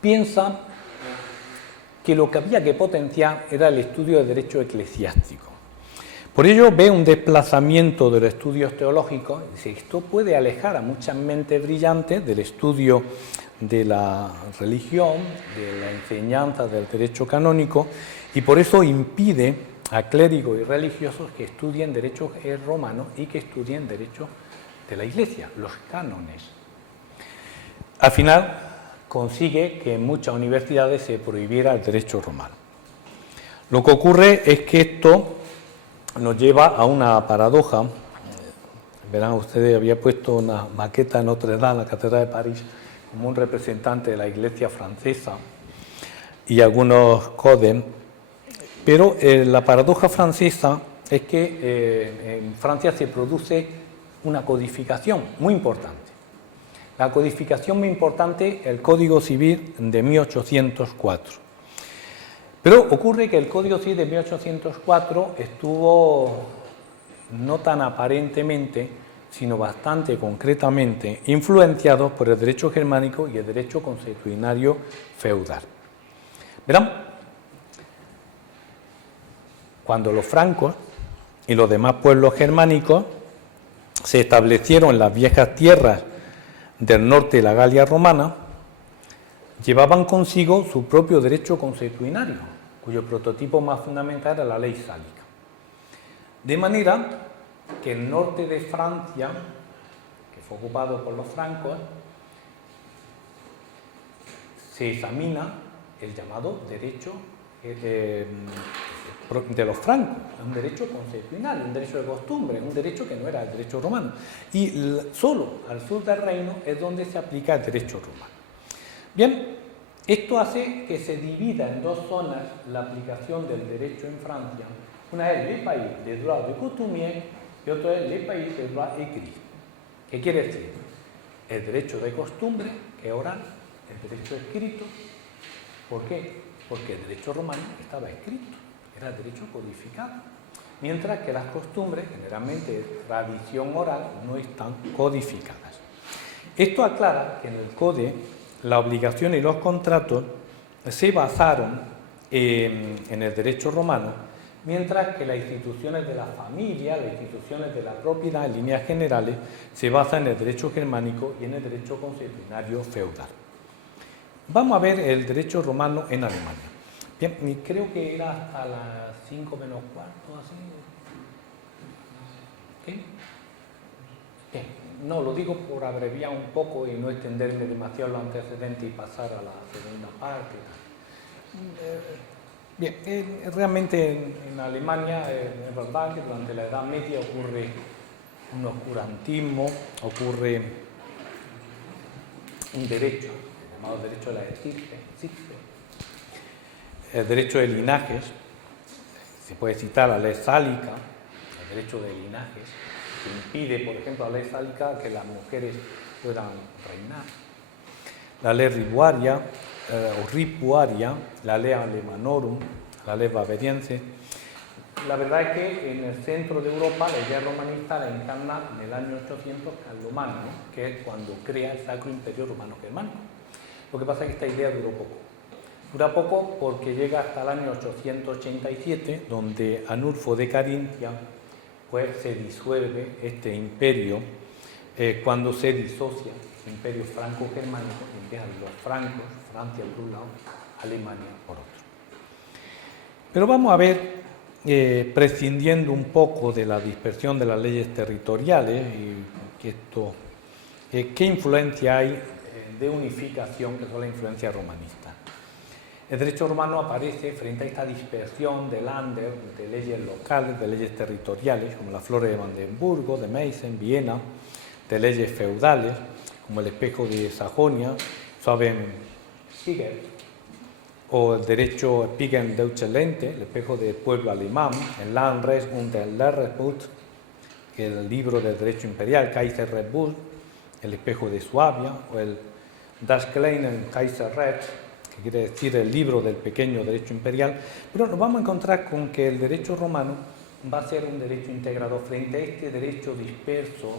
piensa que lo que había que potenciar era el estudio de derecho eclesiástico. Por ello ve un desplazamiento de los estudios teológicos, y dice, esto puede alejar a muchas mentes brillantes del estudio de la religión, de la enseñanza del derecho canónico, y por eso impide a clérigos y religiosos que estudien derecho romano y que estudien derecho de la Iglesia, los cánones. Al final consigue que en muchas universidades se prohibiera el derecho romano. Lo que ocurre es que esto nos lleva a una paradoja. Verán ustedes, había puesto una maqueta en Notre Dame, la Catedral de París, como un representante de la Iglesia francesa y algunos codes, pero la paradoja francesa es que en Francia se produce una codificación muy importante. La codificación muy importante, el Código Civil de 1804. Pero ocurre que el Código Civil de 1804 estuvo no tan aparentemente, sino bastante concretamente influenciado por el derecho germánico y el derecho consuetudinario feudal. Verán, cuando los francos y los demás pueblos germánicos se establecieron en las viejas tierras del norte de la Galia romana, llevaban consigo su propio derecho consuetudinario, cuyo prototipo más fundamental era la ley sálica. De manera que el norte de Francia, que fue ocupado por los francos, se examina el llamado derecho de los francos, un derecho consuetudinario, un derecho de costumbre, un derecho que no era el derecho romano. Y solo al sur del reino es donde se aplica el derecho romano. Bien, esto hace que se divida en dos zonas la aplicación del derecho en Francia. Una es le pays de droit de coutumier y otra es le pays de droit écrit. ¿Qué quiere decir? El derecho de costumbre, que es oral, el derecho escrito. ¿Por qué? Porque el derecho romano estaba escrito, era el derecho codificado. Mientras que las costumbres, generalmente de tradición oral, no están codificadas. Esto aclara que en el Códice la obligación y los contratos se basaron en el derecho romano, mientras que las instituciones de la familia, las instituciones de la propiedad en líneas generales, se basan en el derecho germánico y en el derecho consuetudinario feudal. vamos a ver el derecho romano en Alemania. Bien, y creo que era hasta las 5 menos cuarto, así. ¿Sí? Bien, no, lo digo por abreviar un poco y no extenderme demasiado los antecedentes y pasar a la segunda parte. Bien, realmente en Alemania es verdad que durante la Edad Media ocurre un oscurantismo, ocurre un derecho, llamado derecho de la estirpe, el derecho de linajes, se puede citar la ley sálica, el derecho de linajes, que impide, por ejemplo, la ley sálica que las mujeres puedan reinar. La ley ribuaria, o ripuaria, la ley alemanorum, la ley bavariense. La verdad es que en el centro de Europa la idea romanista la encarna en el año 800 Carlomagno, que es cuando crea el Sacro Imperio Romano Germánico. Lo que pasa es que esta idea duró poco. Dura poco porque llega hasta el año 887, donde Anulfo de Carintia pues, se disuelve este imperio cuando se disocia el imperio franco-germánico, y empiezan los francos, Francia por un lado, Alemania por otro. Pero vamos a ver, prescindiendo un poco de la dispersión de las leyes territoriales, ¿qué influencia hay de unificación, que son la influencia romanista? El derecho romano aparece frente a esta dispersión de Länder, de leyes locales, de leyes territoriales, como la Flora de Brandenburgo, de Meissen, Viena, de leyes feudales, como el espejo de Sajonia, Schwaben-Siegel, o el derecho Pigen Deutschelente, el espejo del pueblo alemán, el Landrecht und der Lehrerbuch, el libro del derecho imperial, Kaiserrechtbuch, el espejo de Suabia, o el Das kleine Kaiserrecht, que quiere decir el libro del pequeño derecho imperial, pero nos vamos a encontrar con que el derecho romano va a ser un derecho integrado frente a este derecho disperso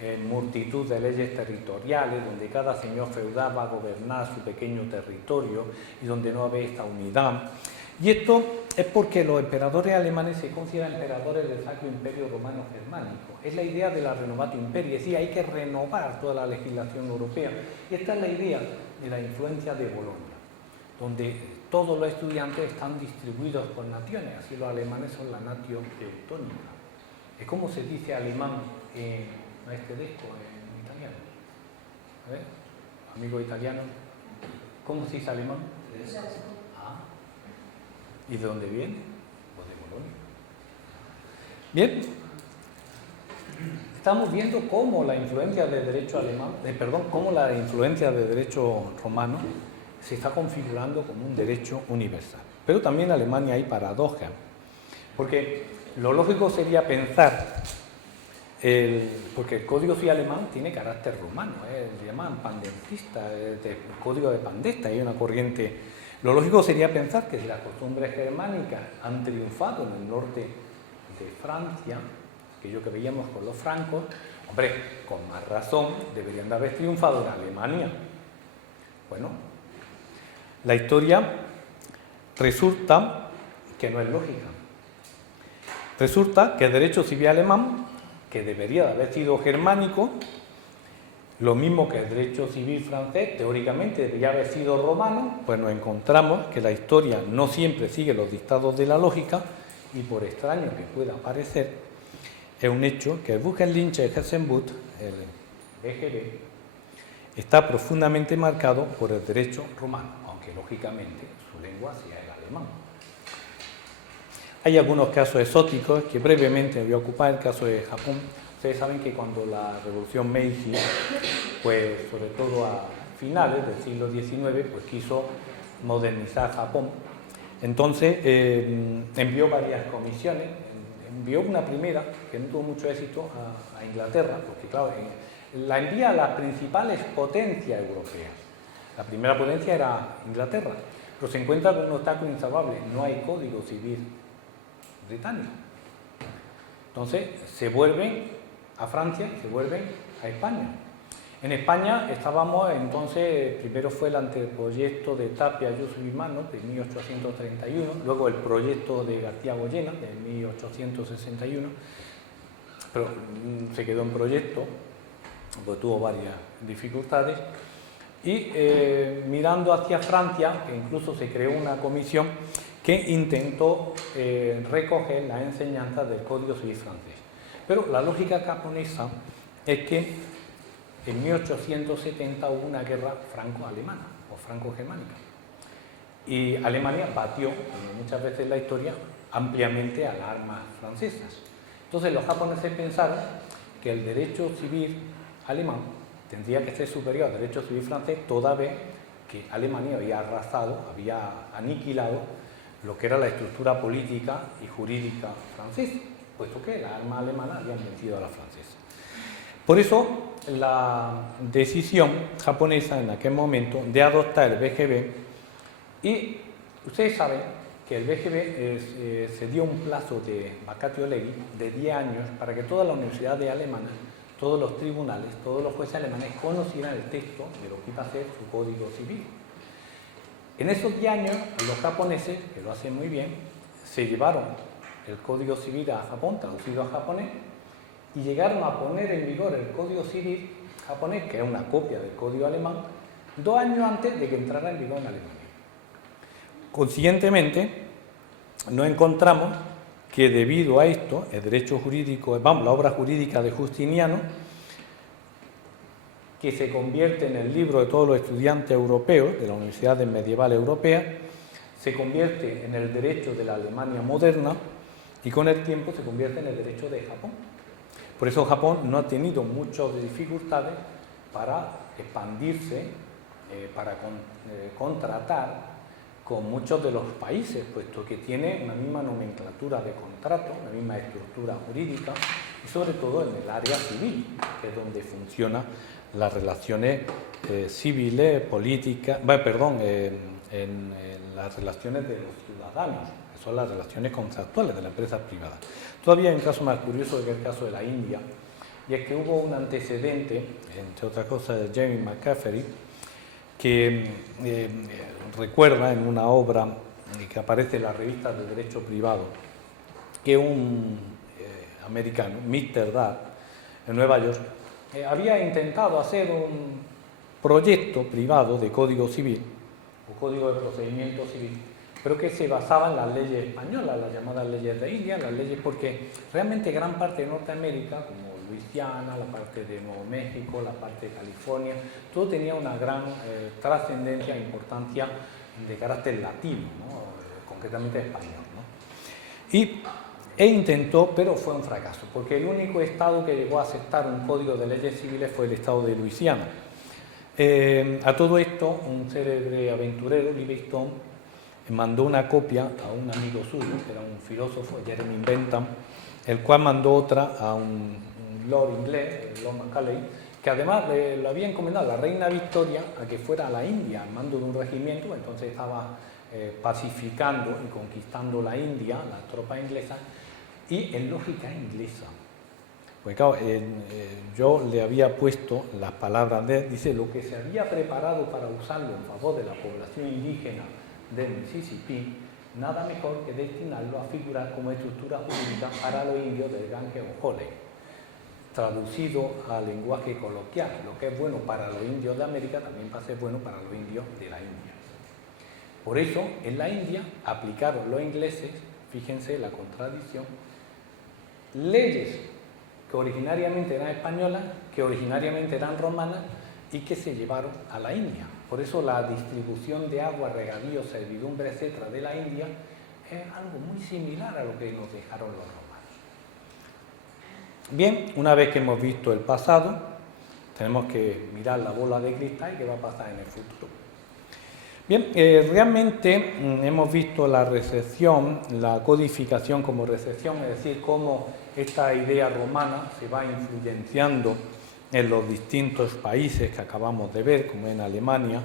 en multitud de leyes territoriales, donde cada señor feudal va a gobernar su pequeño territorio y donde no ve esta unidad. Y esto es porque los emperadores alemanes se consideran emperadores del Sacro Imperio Romano Germánico. Es la idea de la renovatio imperii, es decir, hay que renovar toda la legislación europea. Y esta es la idea de la influencia de Bolonia, donde todos los estudiantes están distribuidos por naciones, así los alemanes son la natio teutónica. ¿Cómo se dice alemán no es tedesco en italiano? A ver, amigo italiano, ¿cómo se dice alemán? Ah. ¿Y de dónde viene? Pues de Bolonia. Bien, estamos viendo cómo la influencia del derecho alemán, cómo la influencia del derecho romano se está configurando como un derecho universal. Pero también en Alemania hay paradojas, porque lo lógico sería pensar, porque el código civil alemán tiene carácter romano, se llaman pandentista, el código de Pandesta, hay una corriente. Lo lógico sería pensar que si las costumbres germánicas han triunfado en el norte de Francia, aquello que veíamos con los francos, hombre, con más razón deberían de haber triunfado en Alemania. Bueno, la historia resulta que no es lógica. Resulta que el derecho civil alemán, que debería de haber sido germánico, lo mismo que el derecho civil francés, teóricamente debería haber sido romano, pues nos encontramos que la historia no siempre sigue los dictados de la lógica y, por extraño que pueda parecer, es un hecho que el Buchheim-Lynch Hessenbuch, el BGB, está profundamente marcado por el derecho romano, aunque lógicamente su lengua sea el alemán. Hay algunos casos exóticos que brevemente voy a ocupar, el caso de Japón. Ustedes saben que cuando la revolución Meiji, pues sobre todo a finales del siglo XIX, pues quiso modernizar Japón. Entonces envió varias comisiones, envió una primera que no tuvo mucho éxito a Inglaterra, porque claro, la envía a las principales potencias europeas. La primera potencia era Inglaterra, pero se encuentra con un obstáculo insalvable, no hay código civil británico. Entonces se vuelven a Francia y se vuelven a España. En España estábamos entonces, primero fue el anteproyecto de Tapia Ayuso y Mano de 1831, luego el proyecto de García-Goyena de 1861, pero se quedó en proyecto, pues tuvo varias dificultades, Y mirando hacia Francia, que incluso se creó una comisión que intentó recoger las enseñanzas del Código Civil francés. Pero la lógica japonesa es que en 1870 hubo una guerra franco-alemana o franco-germánica. Y Alemania batió, como muchas veces en la historia, ampliamente a las armas francesas. Entonces los japoneses pensaron que el derecho civil alemán tendría que ser superior al derecho civil francés, toda vez que Alemania había arrasado, había aniquilado lo que era la estructura política y jurídica francesa, puesto que las armas alemanas habían vencido a las francesas. Por eso, la decisión japonesa en aquel momento de adoptar el BGB, y ustedes saben que el BGB se dio un plazo de vacatio legis de 10 años para que todas las universidades alemanas, todos los tribunales, todos los jueces alemanes conocieran el texto de lo que iba a ser su código civil. En esos 10 años, los japoneses, que lo hacen muy bien, se llevaron el código civil a Japón, traducido a japonés, y llegaron a poner en vigor el código civil japonés, que es una copia del código alemán, 2 años antes de que entrara en vigor en Alemania. Consiguientemente, nos encontramos que debido a esto, el derecho jurídico, la obra jurídica de Justiniano, que se convierte en el libro de todos los estudiantes europeos de las universidades medievales europeas, se convierte en el derecho de la Alemania moderna y con el tiempo se convierte en el derecho de Japón. Por eso Japón no ha tenido muchas dificultades para expandirse, para contratar con muchos de los países, puesto que tiene una misma nomenclatura de contrato, una misma estructura jurídica y sobre todo en el área civil, que es donde funcionan las relaciones civiles, políticas, en las relaciones de los ciudadanos, que son las relaciones contractuales de las empresas privadas. Todavía hay un caso más curioso que es el caso de la India, y es que hubo un antecedente, entre otras cosas, de James McCafferty, que recuerda en una obra que aparece en la revista de Derecho Privado, que un americano, Mr. Dart, en Nueva York, había intentado hacer un proyecto privado de código civil, o código de procedimiento civil, pero que se basaba en las leyes españolas, las llamadas leyes de India, las leyes porque realmente gran parte de Norteamérica, como Luisiana, la parte de Nuevo México, la parte de California, todo tenía una gran trascendencia e importancia de carácter latino, ¿no? Concretamente español, ¿no? E intentó, pero fue un fracaso, porque el único estado que llegó a aceptar un código de leyes civiles fue el estado de Luisiana. A todo esto, un célebre aventurero, Livingstone, mandó una copia a un amigo suyo, que era un filósofo, Jeremy Bentham, el cual mandó otra a un lord inglés, Lord Macaulay, que además lo había encomendado a la reina Victoria a que fuera a la India al mando de un regimiento, entonces estaba pacificando y conquistando la India, las tropas inglesas, y en lógica inglesa. Pues claro, yo le había puesto las palabras de él, dice, lo que se había preparado para usarlo en favor de la población indígena del Mississippi, nada mejor que destinarlo a figurar como estructura jurídica para los indios del Ganges o Jole. Traducido al lenguaje coloquial, lo que es bueno para los indios de América también va a ser bueno para los indios de la India. Por eso, en la India aplicaron los ingleses, fíjense la contradicción, leyes que originariamente eran españolas, que originariamente eran romanas y que se llevaron a la India. Por eso la distribución de agua, regadío, servidumbre, etcétera, de la India es algo muy similar a lo que nos dejaron los romanos. Bien, una vez que hemos visto el pasado, tenemos que mirar la bola de cristal y qué va a pasar en el futuro. Bien, realmente hemos visto la recepción, la codificación como recepción, es decir, cómo esta idea romana se va influenciando en los distintos países que acabamos de ver, como en Alemania,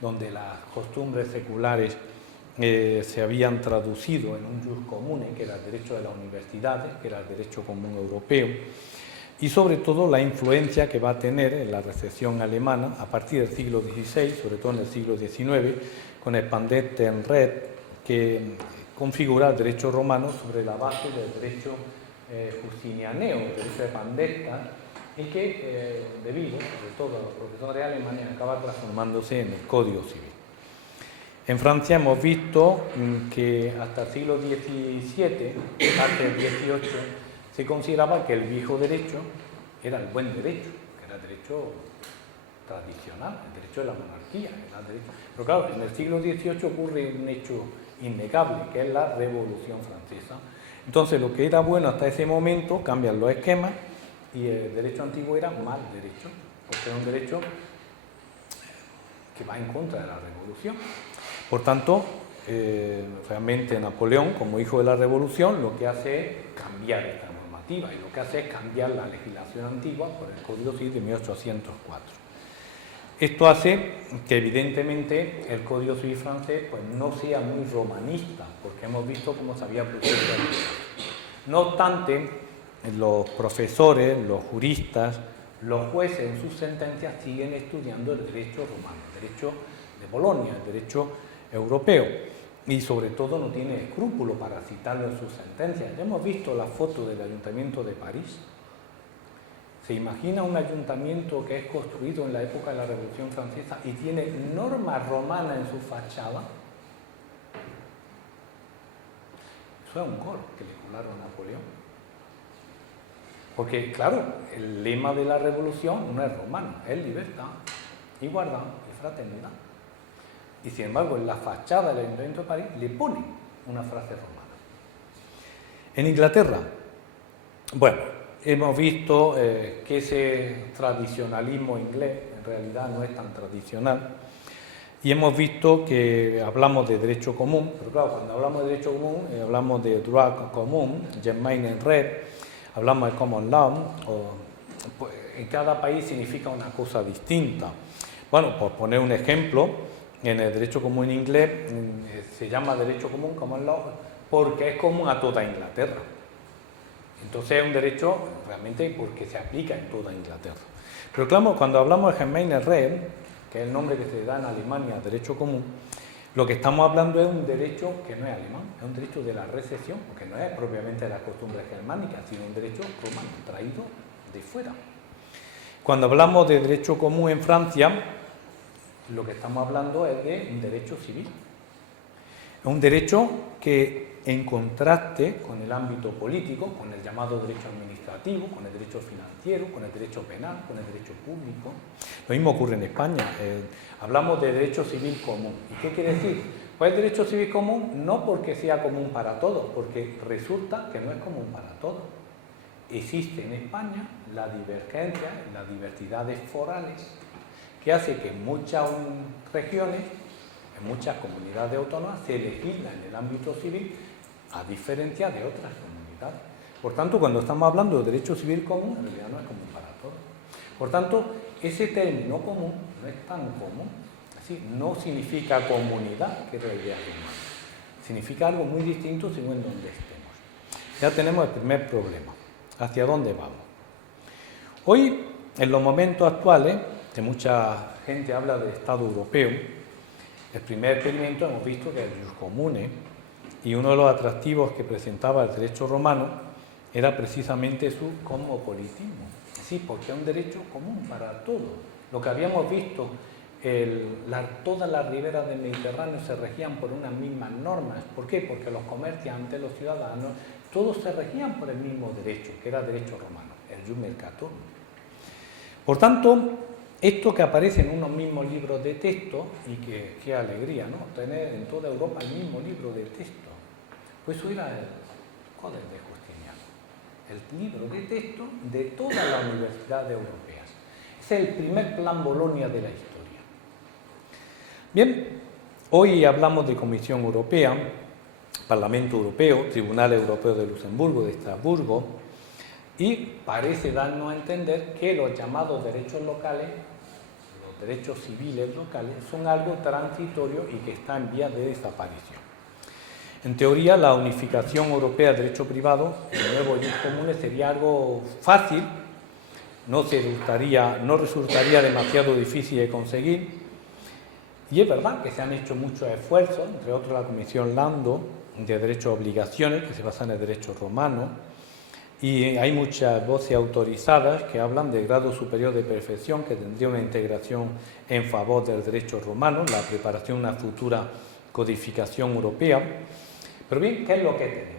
donde las costumbres seculares se habían traducido en un jus comune, que era el derecho de las universidades, que era el derecho común europeo, y sobre todo la influencia que va a tener en la recepción alemana a partir del siglo XVI, sobre todo en el siglo XIX, con el Panderechtslehre, que configura el derecho romano sobre la base del derecho justinianeo, el derecho de Pandetta, y que debido, sobre todo a los profesores de Alemania, acaba transformándose en el Código Civil. En Francia hemos visto que hasta el siglo XVII, parte del XVIII, se consideraba que el viejo derecho era el buen derecho, que era el derecho tradicional, el derecho de la monarquía. Era el derecho. Pero claro, en el siglo XVIII ocurre un hecho innegable, que es la Revolución Francesa. Entonces, lo que era bueno hasta ese momento, cambian los esquemas, y el derecho antiguo era mal derecho, porque era un derecho que va en contra de la Revolución. Por tanto, realmente Napoleón, como hijo de la Revolución, lo que hace es cambiar esta normativa, y lo que hace es cambiar la legislación antigua por el Código Civil de 1804. Esto hace que evidentemente el Código Civil francés pues, no sea muy romanista, porque hemos visto cómo se había producido. No obstante, los profesores, los juristas, los jueces en sus sentencias siguen estudiando el derecho romano, el derecho de Bolonia, el derecho europeo, y sobre todo no tiene escrúpulo para citarlo en sus sentencias. Ya hemos visto la foto del Ayuntamiento de París. ¿Se imagina un ayuntamiento que es construido en la época de la Revolución Francesa y tiene normas romanas en su fachada? Eso es un gol que le colaron a Napoleón. Porque, claro, el lema de la Revolución no es romano, es libertad, igualdad y fraternidad. Y sin embargo, en la fachada del Ayuntamiento de París le ponen una frase romana. En Inglaterra, bueno, hemos visto que ese tradicionalismo inglés en realidad no es tan tradicional, y hemos visto que hablamos de derecho común, pero claro, cuando hablamos de derecho común, hablamos de droit común, germain en red, hablamos de common law, pues, en cada país significa una cosa distinta. Bueno, por poner un ejemplo, en el derecho común en inglés se llama derecho común, common law, porque es común a toda Inglaterra. Entonces es un derecho realmente porque se aplica en toda Inglaterra. Pero claro, cuando hablamos de Gemeine Red, que es el nombre que se da en Alemania, derecho común, lo que estamos hablando es un derecho que no es alemán, es un derecho de la recesión, porque no es propiamente de las costumbres germánicas, sino un derecho romano, traído de fuera. Cuando hablamos de derecho común en Francia, lo que estamos hablando es de un derecho civil. Es un derecho que, en contraste con el ámbito político, con el llamado derecho administrativo, con el derecho financiero, con el derecho penal, con el derecho público, lo mismo ocurre en España. Hablamos de derecho civil común. ¿Y qué quiere decir? Pues el derecho civil común no porque sea común para todos, porque resulta que no es común para todos. Existe en España la divergencia, las diversidades forales, que hace que en muchas regiones, en muchas comunidades autónomas, se legisla en el ámbito civil a diferencia de otras comunidades. Por tanto, cuando estamos hablando de derecho civil común, en realidad no es común para todos. Por tanto, ese término común no es tan común, así, no significa comunidad, que es la idea humana. Significa algo muy distinto según en dónde estemos. Ya tenemos el primer problema. ¿Hacia dónde vamos? Hoy, en los momentos actuales, que mucha gente habla de Estado europeo, el primer experimento hemos visto que es el jus comune, y uno de los atractivos que presentaba el derecho romano era precisamente su cosmopolitismo. Sí, porque es un derecho común para todos. Lo que habíamos visto, todas las riberas del Mediterráneo se regían por unas mismas normas. ¿Por qué? Porque los comerciantes, los ciudadanos, todos se regían por el mismo derecho, que era el derecho romano, el jus mercator. Por tanto, esto que aparece en unos mismos libros de texto, y qué alegría, ¿no? Tener en toda Europa el mismo libro de texto. Pues eso era el Codex de Justiniano, el libro de texto de todas las universidades europeas. Es el primer plan Bolonia de la historia. Bien, hoy hablamos de Comisión Europea, Parlamento Europeo, Tribunal Europeo de Luxemburgo, de Estrasburgo, y parece darnos a entender que los llamados derechos locales, los derechos civiles locales, son algo transitorio y que está en vías de desaparición. En teoría, la unificación europea de derecho privado, el nuevo jus comune, sería algo fácil, no resultaría demasiado difícil de conseguir, y es verdad que se han hecho muchos esfuerzos, entre otros la Comisión Lando, de Derechos y Obligaciones, que se basa en el derecho romano, Y hay muchas voces autorizadas que hablan de grado superior de perfección, que tendría una integración en favor del derecho romano, la preparación de una futura codificación europea. Pero bien, ¿qué es lo que tenemos?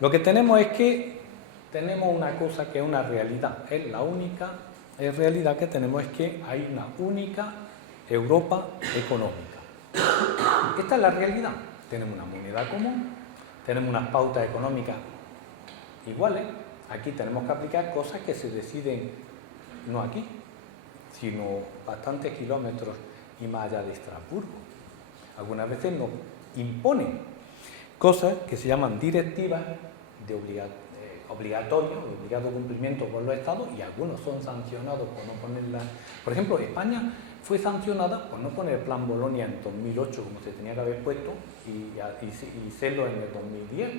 Lo que tenemos es que tenemos una cosa que es una realidad. Es la única realidad que tenemos, es que hay una única Europa económica. Esta es la realidad. Tenemos una moneda común, tenemos unas pautas económicas iguales. Aquí tenemos que aplicar cosas que se deciden no aquí, sino bastantes kilómetros y más allá de Estrasburgo. Algunas veces nos imponen cosas que se llaman directivas de obligatorio, de obligado cumplimiento por los estados, y algunos son sancionados por no ponerlas. Por ejemplo, España fue sancionada por no poner el Plan Bolonia en 2008 como se tenía que haber puesto y hacerlo en el 2010.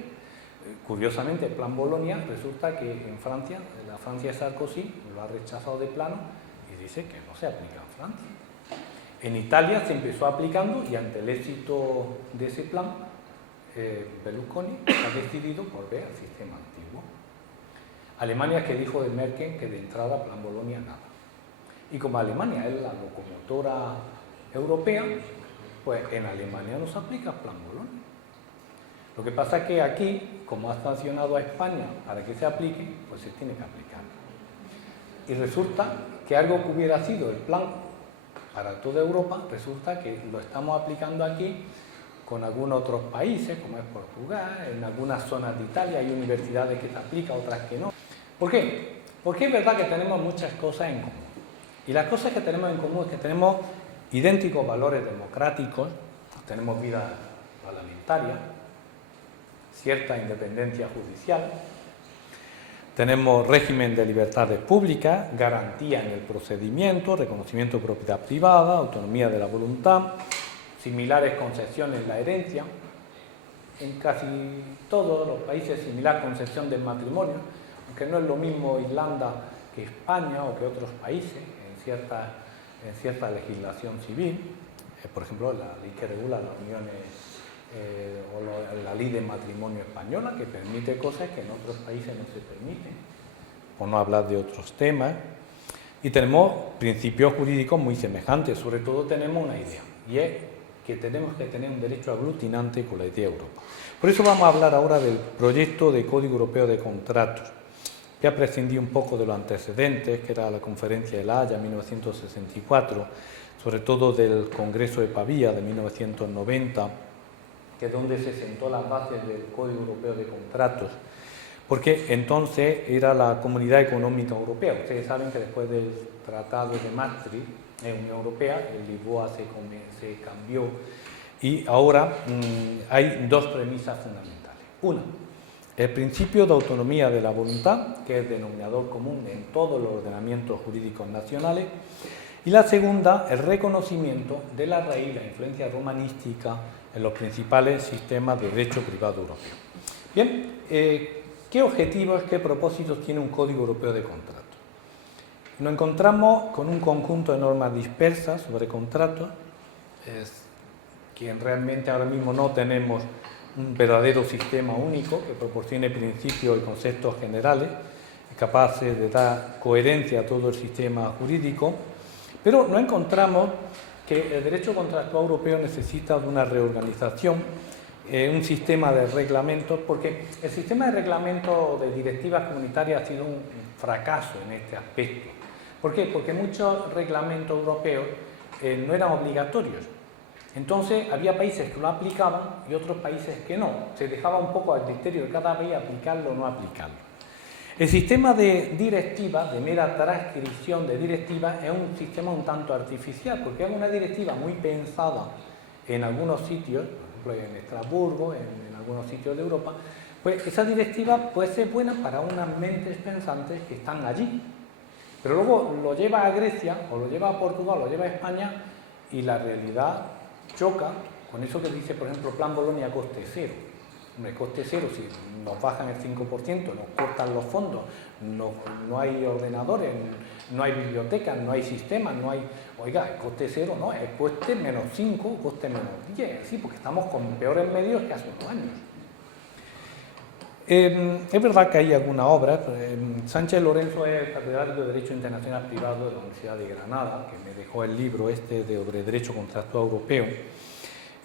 Curiosamente, el Plan Bolonia resulta que en Francia, la Francia de Sarkozy lo ha rechazado de plano y dice que no se aplica en Francia. En Italia se empezó aplicando y ante el éxito de ese plan, Berlusconi ha decidido volver al sistema antiguo. Alemania, que dijo de Merkel que de entrada Plan Bolonia nada. Y como Alemania es la locomotora europea, pues en Alemania no se aplica Plan Bolonia. Lo que pasa es que aquí, como ha sancionado a España para que se aplique, pues se tiene que aplicar. Y resulta que algo que hubiera sido el plan para toda Europa, resulta que lo estamos aplicando aquí con algunos otros países, como es Portugal, en algunas zonas de Italia hay universidades que se aplican, otras que no. ¿Por qué? Porque es verdad que tenemos muchas cosas en común. Y las cosas que tenemos en común es que tenemos idénticos valores democráticos, tenemos vida parlamentaria, cierta independencia judicial, tenemos régimen de libertades públicas, garantía en el procedimiento, reconocimiento de propiedad privada, autonomía de la voluntad, similares concesiones en la herencia, en casi todos los países similar concesión del matrimonio, aunque no es lo mismo Irlanda que España o que otros países en cierta legislación civil, por ejemplo la ley que regula las uniones o la ley de matrimonio española, que permite cosas que en otros países no se permiten, por no hablar de otros temas. Y tenemos principios jurídicos muy semejantes, sobre todo tenemos una idea, y es que tenemos que tener un derecho aglutinante con la idea de Europa. Por eso vamos a hablar ahora del proyecto de Código Europeo de Contratos, que ha prescindido un poco de los antecedentes, que era la Conferencia de La Haya en 1964, sobre todo del Congreso de Pavía de 1990, que es donde se sentó las bases del Código Europeo de Contratos, porque entonces era la Comunidad Económica Europea. Ustedes saben que después del Tratado de Maastricht, en Unión Europea, el Lisboa se cambió y ahora hay dos premisas fundamentales. Una, el principio de autonomía de la voluntad, que es denominador común en todos los ordenamientos jurídicos nacionales, y la segunda, el reconocimiento de la raíz, la influencia romanística en los principales sistemas de derecho privado europeo. Bien, ¿qué objetivos, qué propósitos tiene un Código Europeo de Contratos? Nos encontramos con un conjunto de normas dispersas sobre contratos, que realmente ahora mismo no tenemos un verdadero sistema único que proporcione principios y conceptos generales, capaces de dar coherencia a todo el sistema jurídico, pero nos encontramos que el derecho contractual europeo necesita de una reorganización, un sistema de reglamentos, porque el sistema de reglamentos de directivas comunitarias ha sido un fracaso en este aspecto. ¿Por qué? Porque muchos reglamentos europeos no eran obligatorios. Entonces había países que lo aplicaban y otros países que no. Se dejaba un poco al criterio de cada país aplicarlo o no aplicarlo. El sistema de directivas, de mera transcripción de directivas, es un sistema un tanto artificial, porque es una directiva muy pensada en algunos sitios, por ejemplo en Estrasburgo, en algunos sitios de Europa, pues esa directiva puede ser buena para unas mentes pensantes que están allí. Pero luego lo lleva a Grecia, o lo lleva a Portugal, o lo lleva a España, y la realidad choca con eso que dice, por ejemplo, Plan Bolonia coste cero. Hombre, coste cero, si nos bajan el 5%, nos cortan los fondos, no hay ordenadores, no hay bibliotecas, no hay sistemas, no hay... Oiga, el coste cero no, es coste menos 5, coste menos 10, sí, porque estamos con peores medios que hace unos años. Es verdad que hay alguna obra. Sánchez Lorenzo es catedrático de Derecho Internacional Privado de la Universidad de Granada, que me dejó el libro este sobre Derecho Contractual Europeo.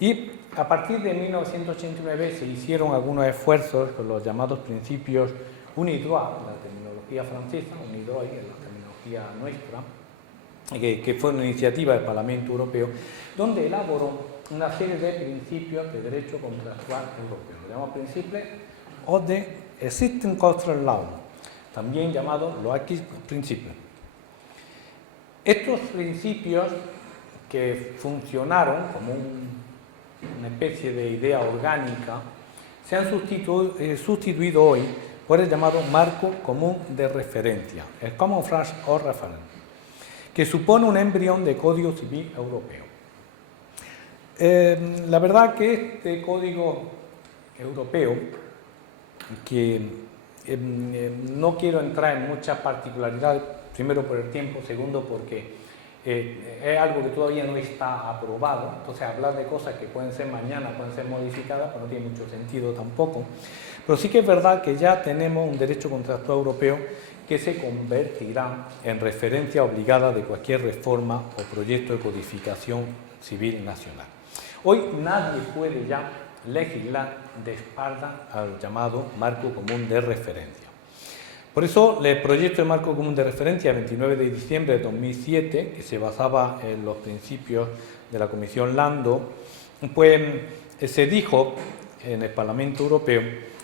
Y a partir de 1989 se hicieron algunos esfuerzos con los llamados principios UNIDROIT, la terminología francesa, UNIDROIT es la terminología nuestra, que fue una iniciativa del Parlamento Europeo, donde elaboró una serie de principios de derecho contractual europeo. Lo llamamos principios o de Existing Contract Law, también llamados los Acquis Principios. Estos principios que funcionaron como una especie de idea orgánica se han sustituido hoy por el llamado marco común de referencia, el Common Frame of Reference, que supone un embrión de código civil europeo. La verdad que este código europeo, que no quiero entrar en muchas particularidades, primero por el tiempo, segundo porque es algo que todavía no está aprobado, entonces hablar de cosas que pueden ser mañana, pueden ser modificadas, pues no tiene mucho sentido tampoco. Pero sí que es verdad que ya tenemos un derecho contractual europeo que se convertirá en referencia obligada de cualquier reforma o proyecto de codificación civil nacional. Hoy nadie puede ya legislar de espalda al llamado marco común de referencia. Por eso, el proyecto de marco común de referencia, 29 de diciembre de 2007, que se basaba en los principios de la Comisión Lando, pues se dijo en el Parlamento Europeo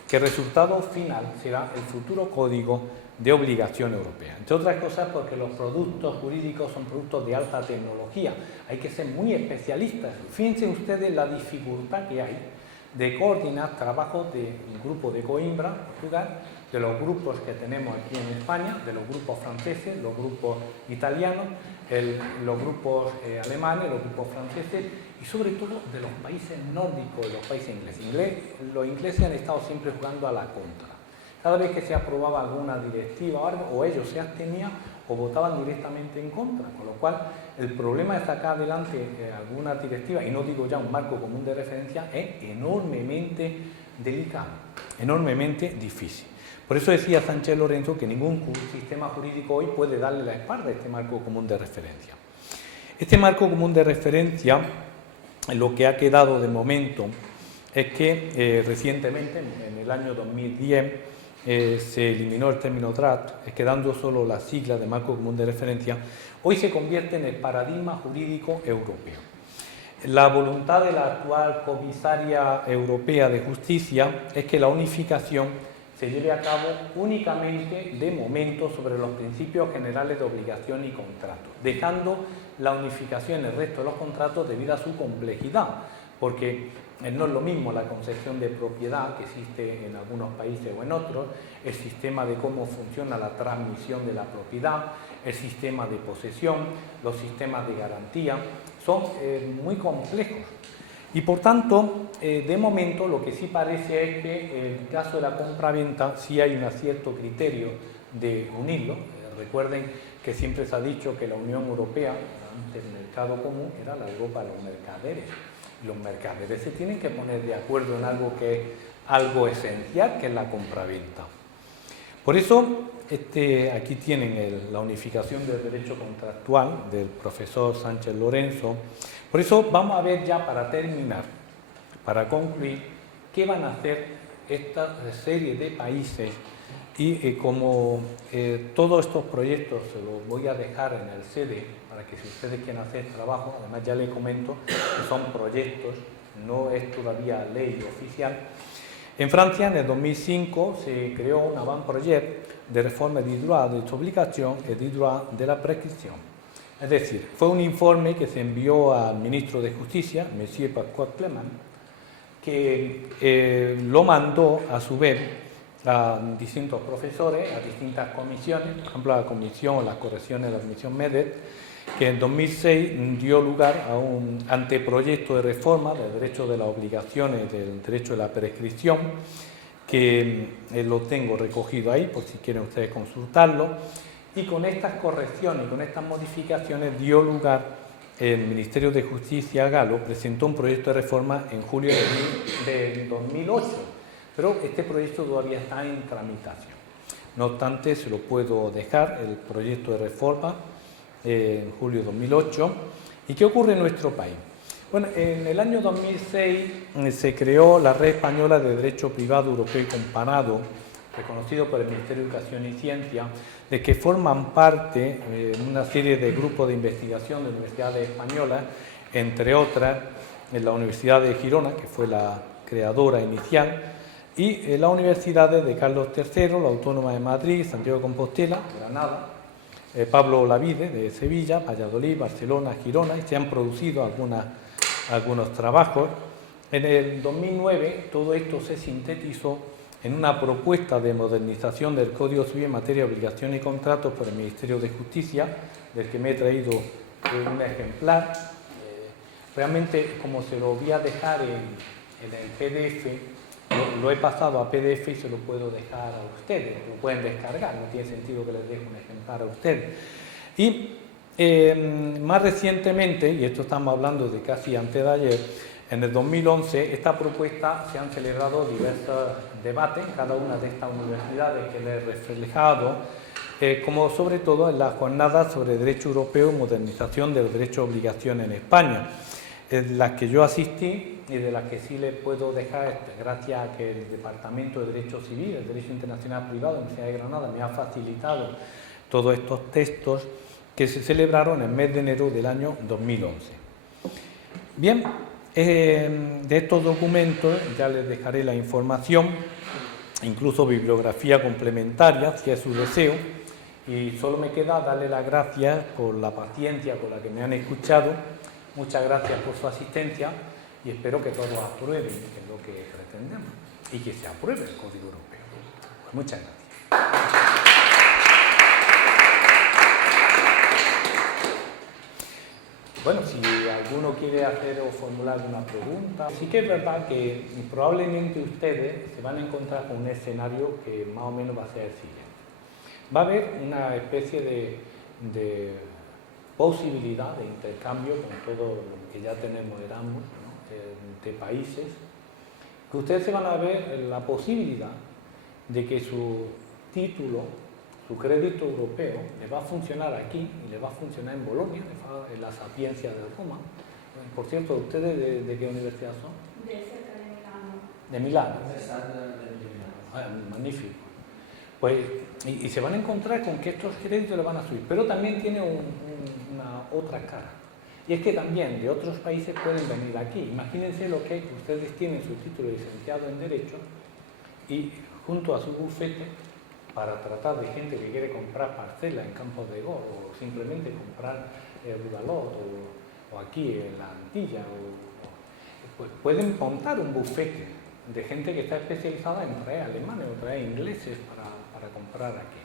que el resultado final será el futuro código de obligación europea. Entre otras cosas porque los productos jurídicos son productos de alta tecnología, hay que ser muy especialistas. Fíjense ustedes la dificultad que hay de coordinar trabajos del grupo de Coimbra, Portugal, de los grupos que tenemos aquí en España, de los grupos franceses, los grupos italianos, los grupos alemanes, los grupos franceses y sobre todo de los países nórdicos, de los países ingleses. Los ingleses han estado siempre jugando a la contra. Cada vez que se aprobaba alguna directiva o algo, o ellos se abstenían o votaban directamente en contra, con lo cual el problema de sacar adelante alguna directiva, y no digo ya un marco común de referencia, es enormemente delicado, enormemente difícil. Por eso decía Sánchez Lorenzo que ningún sistema jurídico hoy puede darle la espalda a este marco común de referencia. Este marco común de referencia, lo que ha quedado de momento es que recientemente, en el año 2010, se eliminó el término draft, quedando solo la sigla de marco común de referencia. Hoy se convierte en el paradigma jurídico europeo. La voluntad de la actual comisaria europea de justicia es que la unificación se lleve a cabo únicamente de momento sobre los principios generales de obligación y contrato, dejando la unificación en el resto de los contratos debido a su complejidad, porque no es lo mismo la concepción de propiedad que existe en algunos países o en otros, el sistema de cómo funciona la transmisión de la propiedad, el sistema de posesión, los sistemas de garantía, son muy complejos. Y por tanto, de momento lo que sí parece es que en el caso de la compra-venta sí hay un cierto criterio de unirlo. Recuerden que siempre se ha dicho que la Unión Europea, antes del mercado común, era la Europa de los mercaderes. Los mercaderes se tienen que poner de acuerdo en algo que es algo esencial, que es la compraventa. Por eso, aquí tienen la unificación del derecho contractual del profesor Sánchez Lorenzo. Por eso vamos a ver ya para terminar, para concluir, qué van a hacer esta serie de países y como todos estos proyectos se los voy a dejar en el CD para que si ustedes quieren hacer trabajo, además ya les comento que son proyectos, no es todavía ley oficial. En Francia, en el 2005, se creó un avant-projet de reforma de droit de obligación y de droit de la prescripción. Es decir, fue un informe que se envió al ministro de Justicia, Monsieur Pascal Clement, que lo mandó a su vez a distintos profesores, a distintas comisiones, por ejemplo, la comisión, las correcciones de la comisión MEDET, que en 2006 dio lugar a un anteproyecto de reforma del derecho de las obligaciones, del derecho de la prescripción, que lo tengo recogido ahí, por si quieren ustedes consultarlo, y con estas correcciones y con estas modificaciones dio lugar el Ministerio de Justicia galo, presentó un proyecto de reforma en julio de 2008, Pero este proyecto todavía está en tramitación. No obstante, se lo puedo dejar, el proyecto de reforma, en julio de 2008. ¿Y qué ocurre en nuestro país? Bueno, en el año 2006 se creó la Red Española de Derecho Privado Europeo y Comparado, reconocido por el Ministerio de Educación y Ciencia, de que forman parte una serie de grupos de investigación de universidades españolas, entre otras en la Universidad de Girona, que fue la creadora inicial, y las universidades de Carlos III, la Autónoma de Madrid, Santiago de Compostela, Granada, Pablo Olavide de Sevilla, Valladolid, Barcelona, Girona, y se han producido algunos trabajos. En el 2009 todo esto se sintetizó en una propuesta de modernización del Código Civil en materia de obligaciones y contratos por el Ministerio de Justicia, del que me he traído un ejemplar. Realmente, como se lo voy a dejar en el PDF, lo he pasado a PDF y se lo puedo dejar a ustedes, lo pueden descargar, no tiene sentido que les deje un ejemplar a ustedes. Y más recientemente, y esto estamos hablando de casi antes de ayer, en el 2011, esta propuesta se han celebrado diversos debates en cada una de estas universidades que les he reflejado, como sobre todo en las jornadas sobre derecho europeo y modernización de los derechos y obligaciones en España, en las que yo asistí y de las que sí les puedo dejar, gracias a que el Departamento de Derecho Civil, el Derecho Internacional Privado de la Universidad de Granada me ha facilitado todos estos textos que se celebraron en el mes de enero del año 2011. Bien, de estos documentos ya les dejaré la información, incluso bibliografía complementaria, si es su deseo, y solo me queda darle las gracias por la paciencia con la que me han escuchado. Muchas gracias por su asistencia y espero que todos aprueben, que es lo que pretendemos, y que se apruebe el Código Europeo. Muchas gracias. Bueno, si alguno quiere hacer o formular una pregunta, sí que es verdad que probablemente ustedes se van a encontrar con un escenario que más o menos va a ser el siguiente. Va a haber una especie de posibilidad de intercambio con todo lo que ya tenemos Erasmus, ¿no? de países, que ustedes se van a ver la posibilidad de que su título, su crédito europeo, le va a funcionar aquí y le va a funcionar en Bolonia, en la Sapienza de Roma. Por cierto, ¿ustedes de qué universidad son? De cerca de Milano. De Milano. Magnífico. Pues, y se van a encontrar con que estos créditos le van a subir, pero también tiene una otra cara. Y es que también de otros países pueden venir aquí. Imagínense lo que ustedes tienen su título de licenciado en Derecho y junto a su bufete, para tratar de gente que quiere comprar parcelas en Campos de Gol o simplemente comprar Rudalot o aquí en la Antilla, pues pueden montar un bufete de gente que está especializada en traer alemanes o traer ingleses para comprar aquí.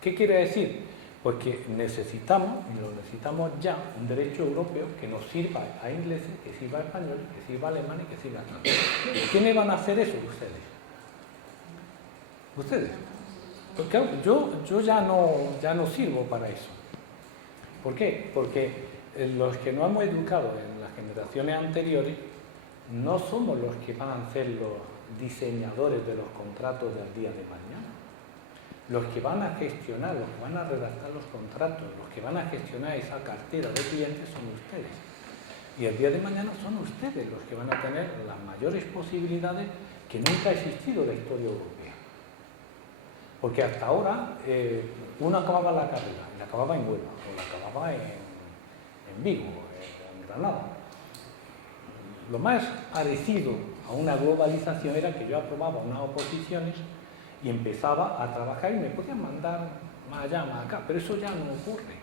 ¿Qué quiere decir? Pues que necesitamos, y lo necesitamos ya, un derecho europeo que nos sirva a ingleses, que sirva a españoles, que sirva a alemanes, que sirva a franceses. ¿Quiénes van a hacer eso? Ustedes. Pues claro, yo ya no sirvo para eso. ¿Por qué? Porque los que nos hemos educado en las generaciones anteriores no somos los que van a ser los diseñadores de los contratos del día de mañana. Los que van a gestionar, los que van a redactar los contratos, los que van a gestionar esa cartera de clientes son ustedes. Y el día de mañana son ustedes los que van a tener las mayores posibilidades que nunca ha existido en la historia europea. Porque hasta ahora uno acababa la carrera, y la acababa en Huelva, o la acababa en Vigo, en Granada. Lo más parecido a una globalización era que yo aprobaba unas oposiciones y empezaba a trabajar y me podían mandar más allá, más acá, pero eso ya no ocurre.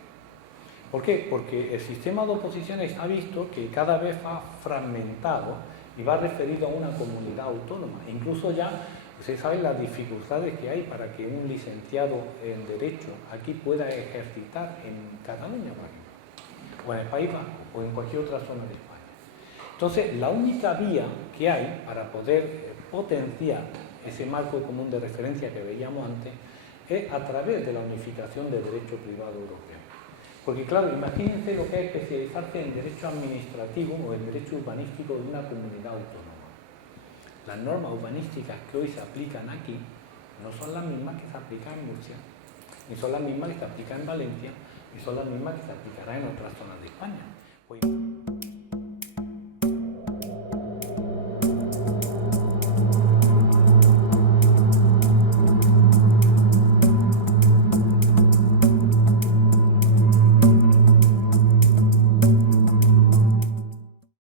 ¿Por qué? Porque el sistema de oposiciones ha visto que cada vez va fragmentado y va referido a una comunidad autónoma. Incluso ya ustedes saben las dificultades que hay para que un licenciado en Derecho aquí pueda ejercitar en Cataluña, por ejemplo, o en el País Vasco, o en cualquier otra zona de España. Entonces, la única vía que hay para poder potenciar ese marco común de referencia que veíamos antes es a través de la unificación del derecho privado europeo. Porque claro, imagínense lo que es especializarse en derecho administrativo o en derecho urbanístico de una comunidad autónoma. Las normas urbanísticas que hoy se aplican aquí no son las mismas que se aplican en Murcia, ni son las mismas que se aplican en Valencia, ni son las mismas que se aplicarán en otras zonas de España.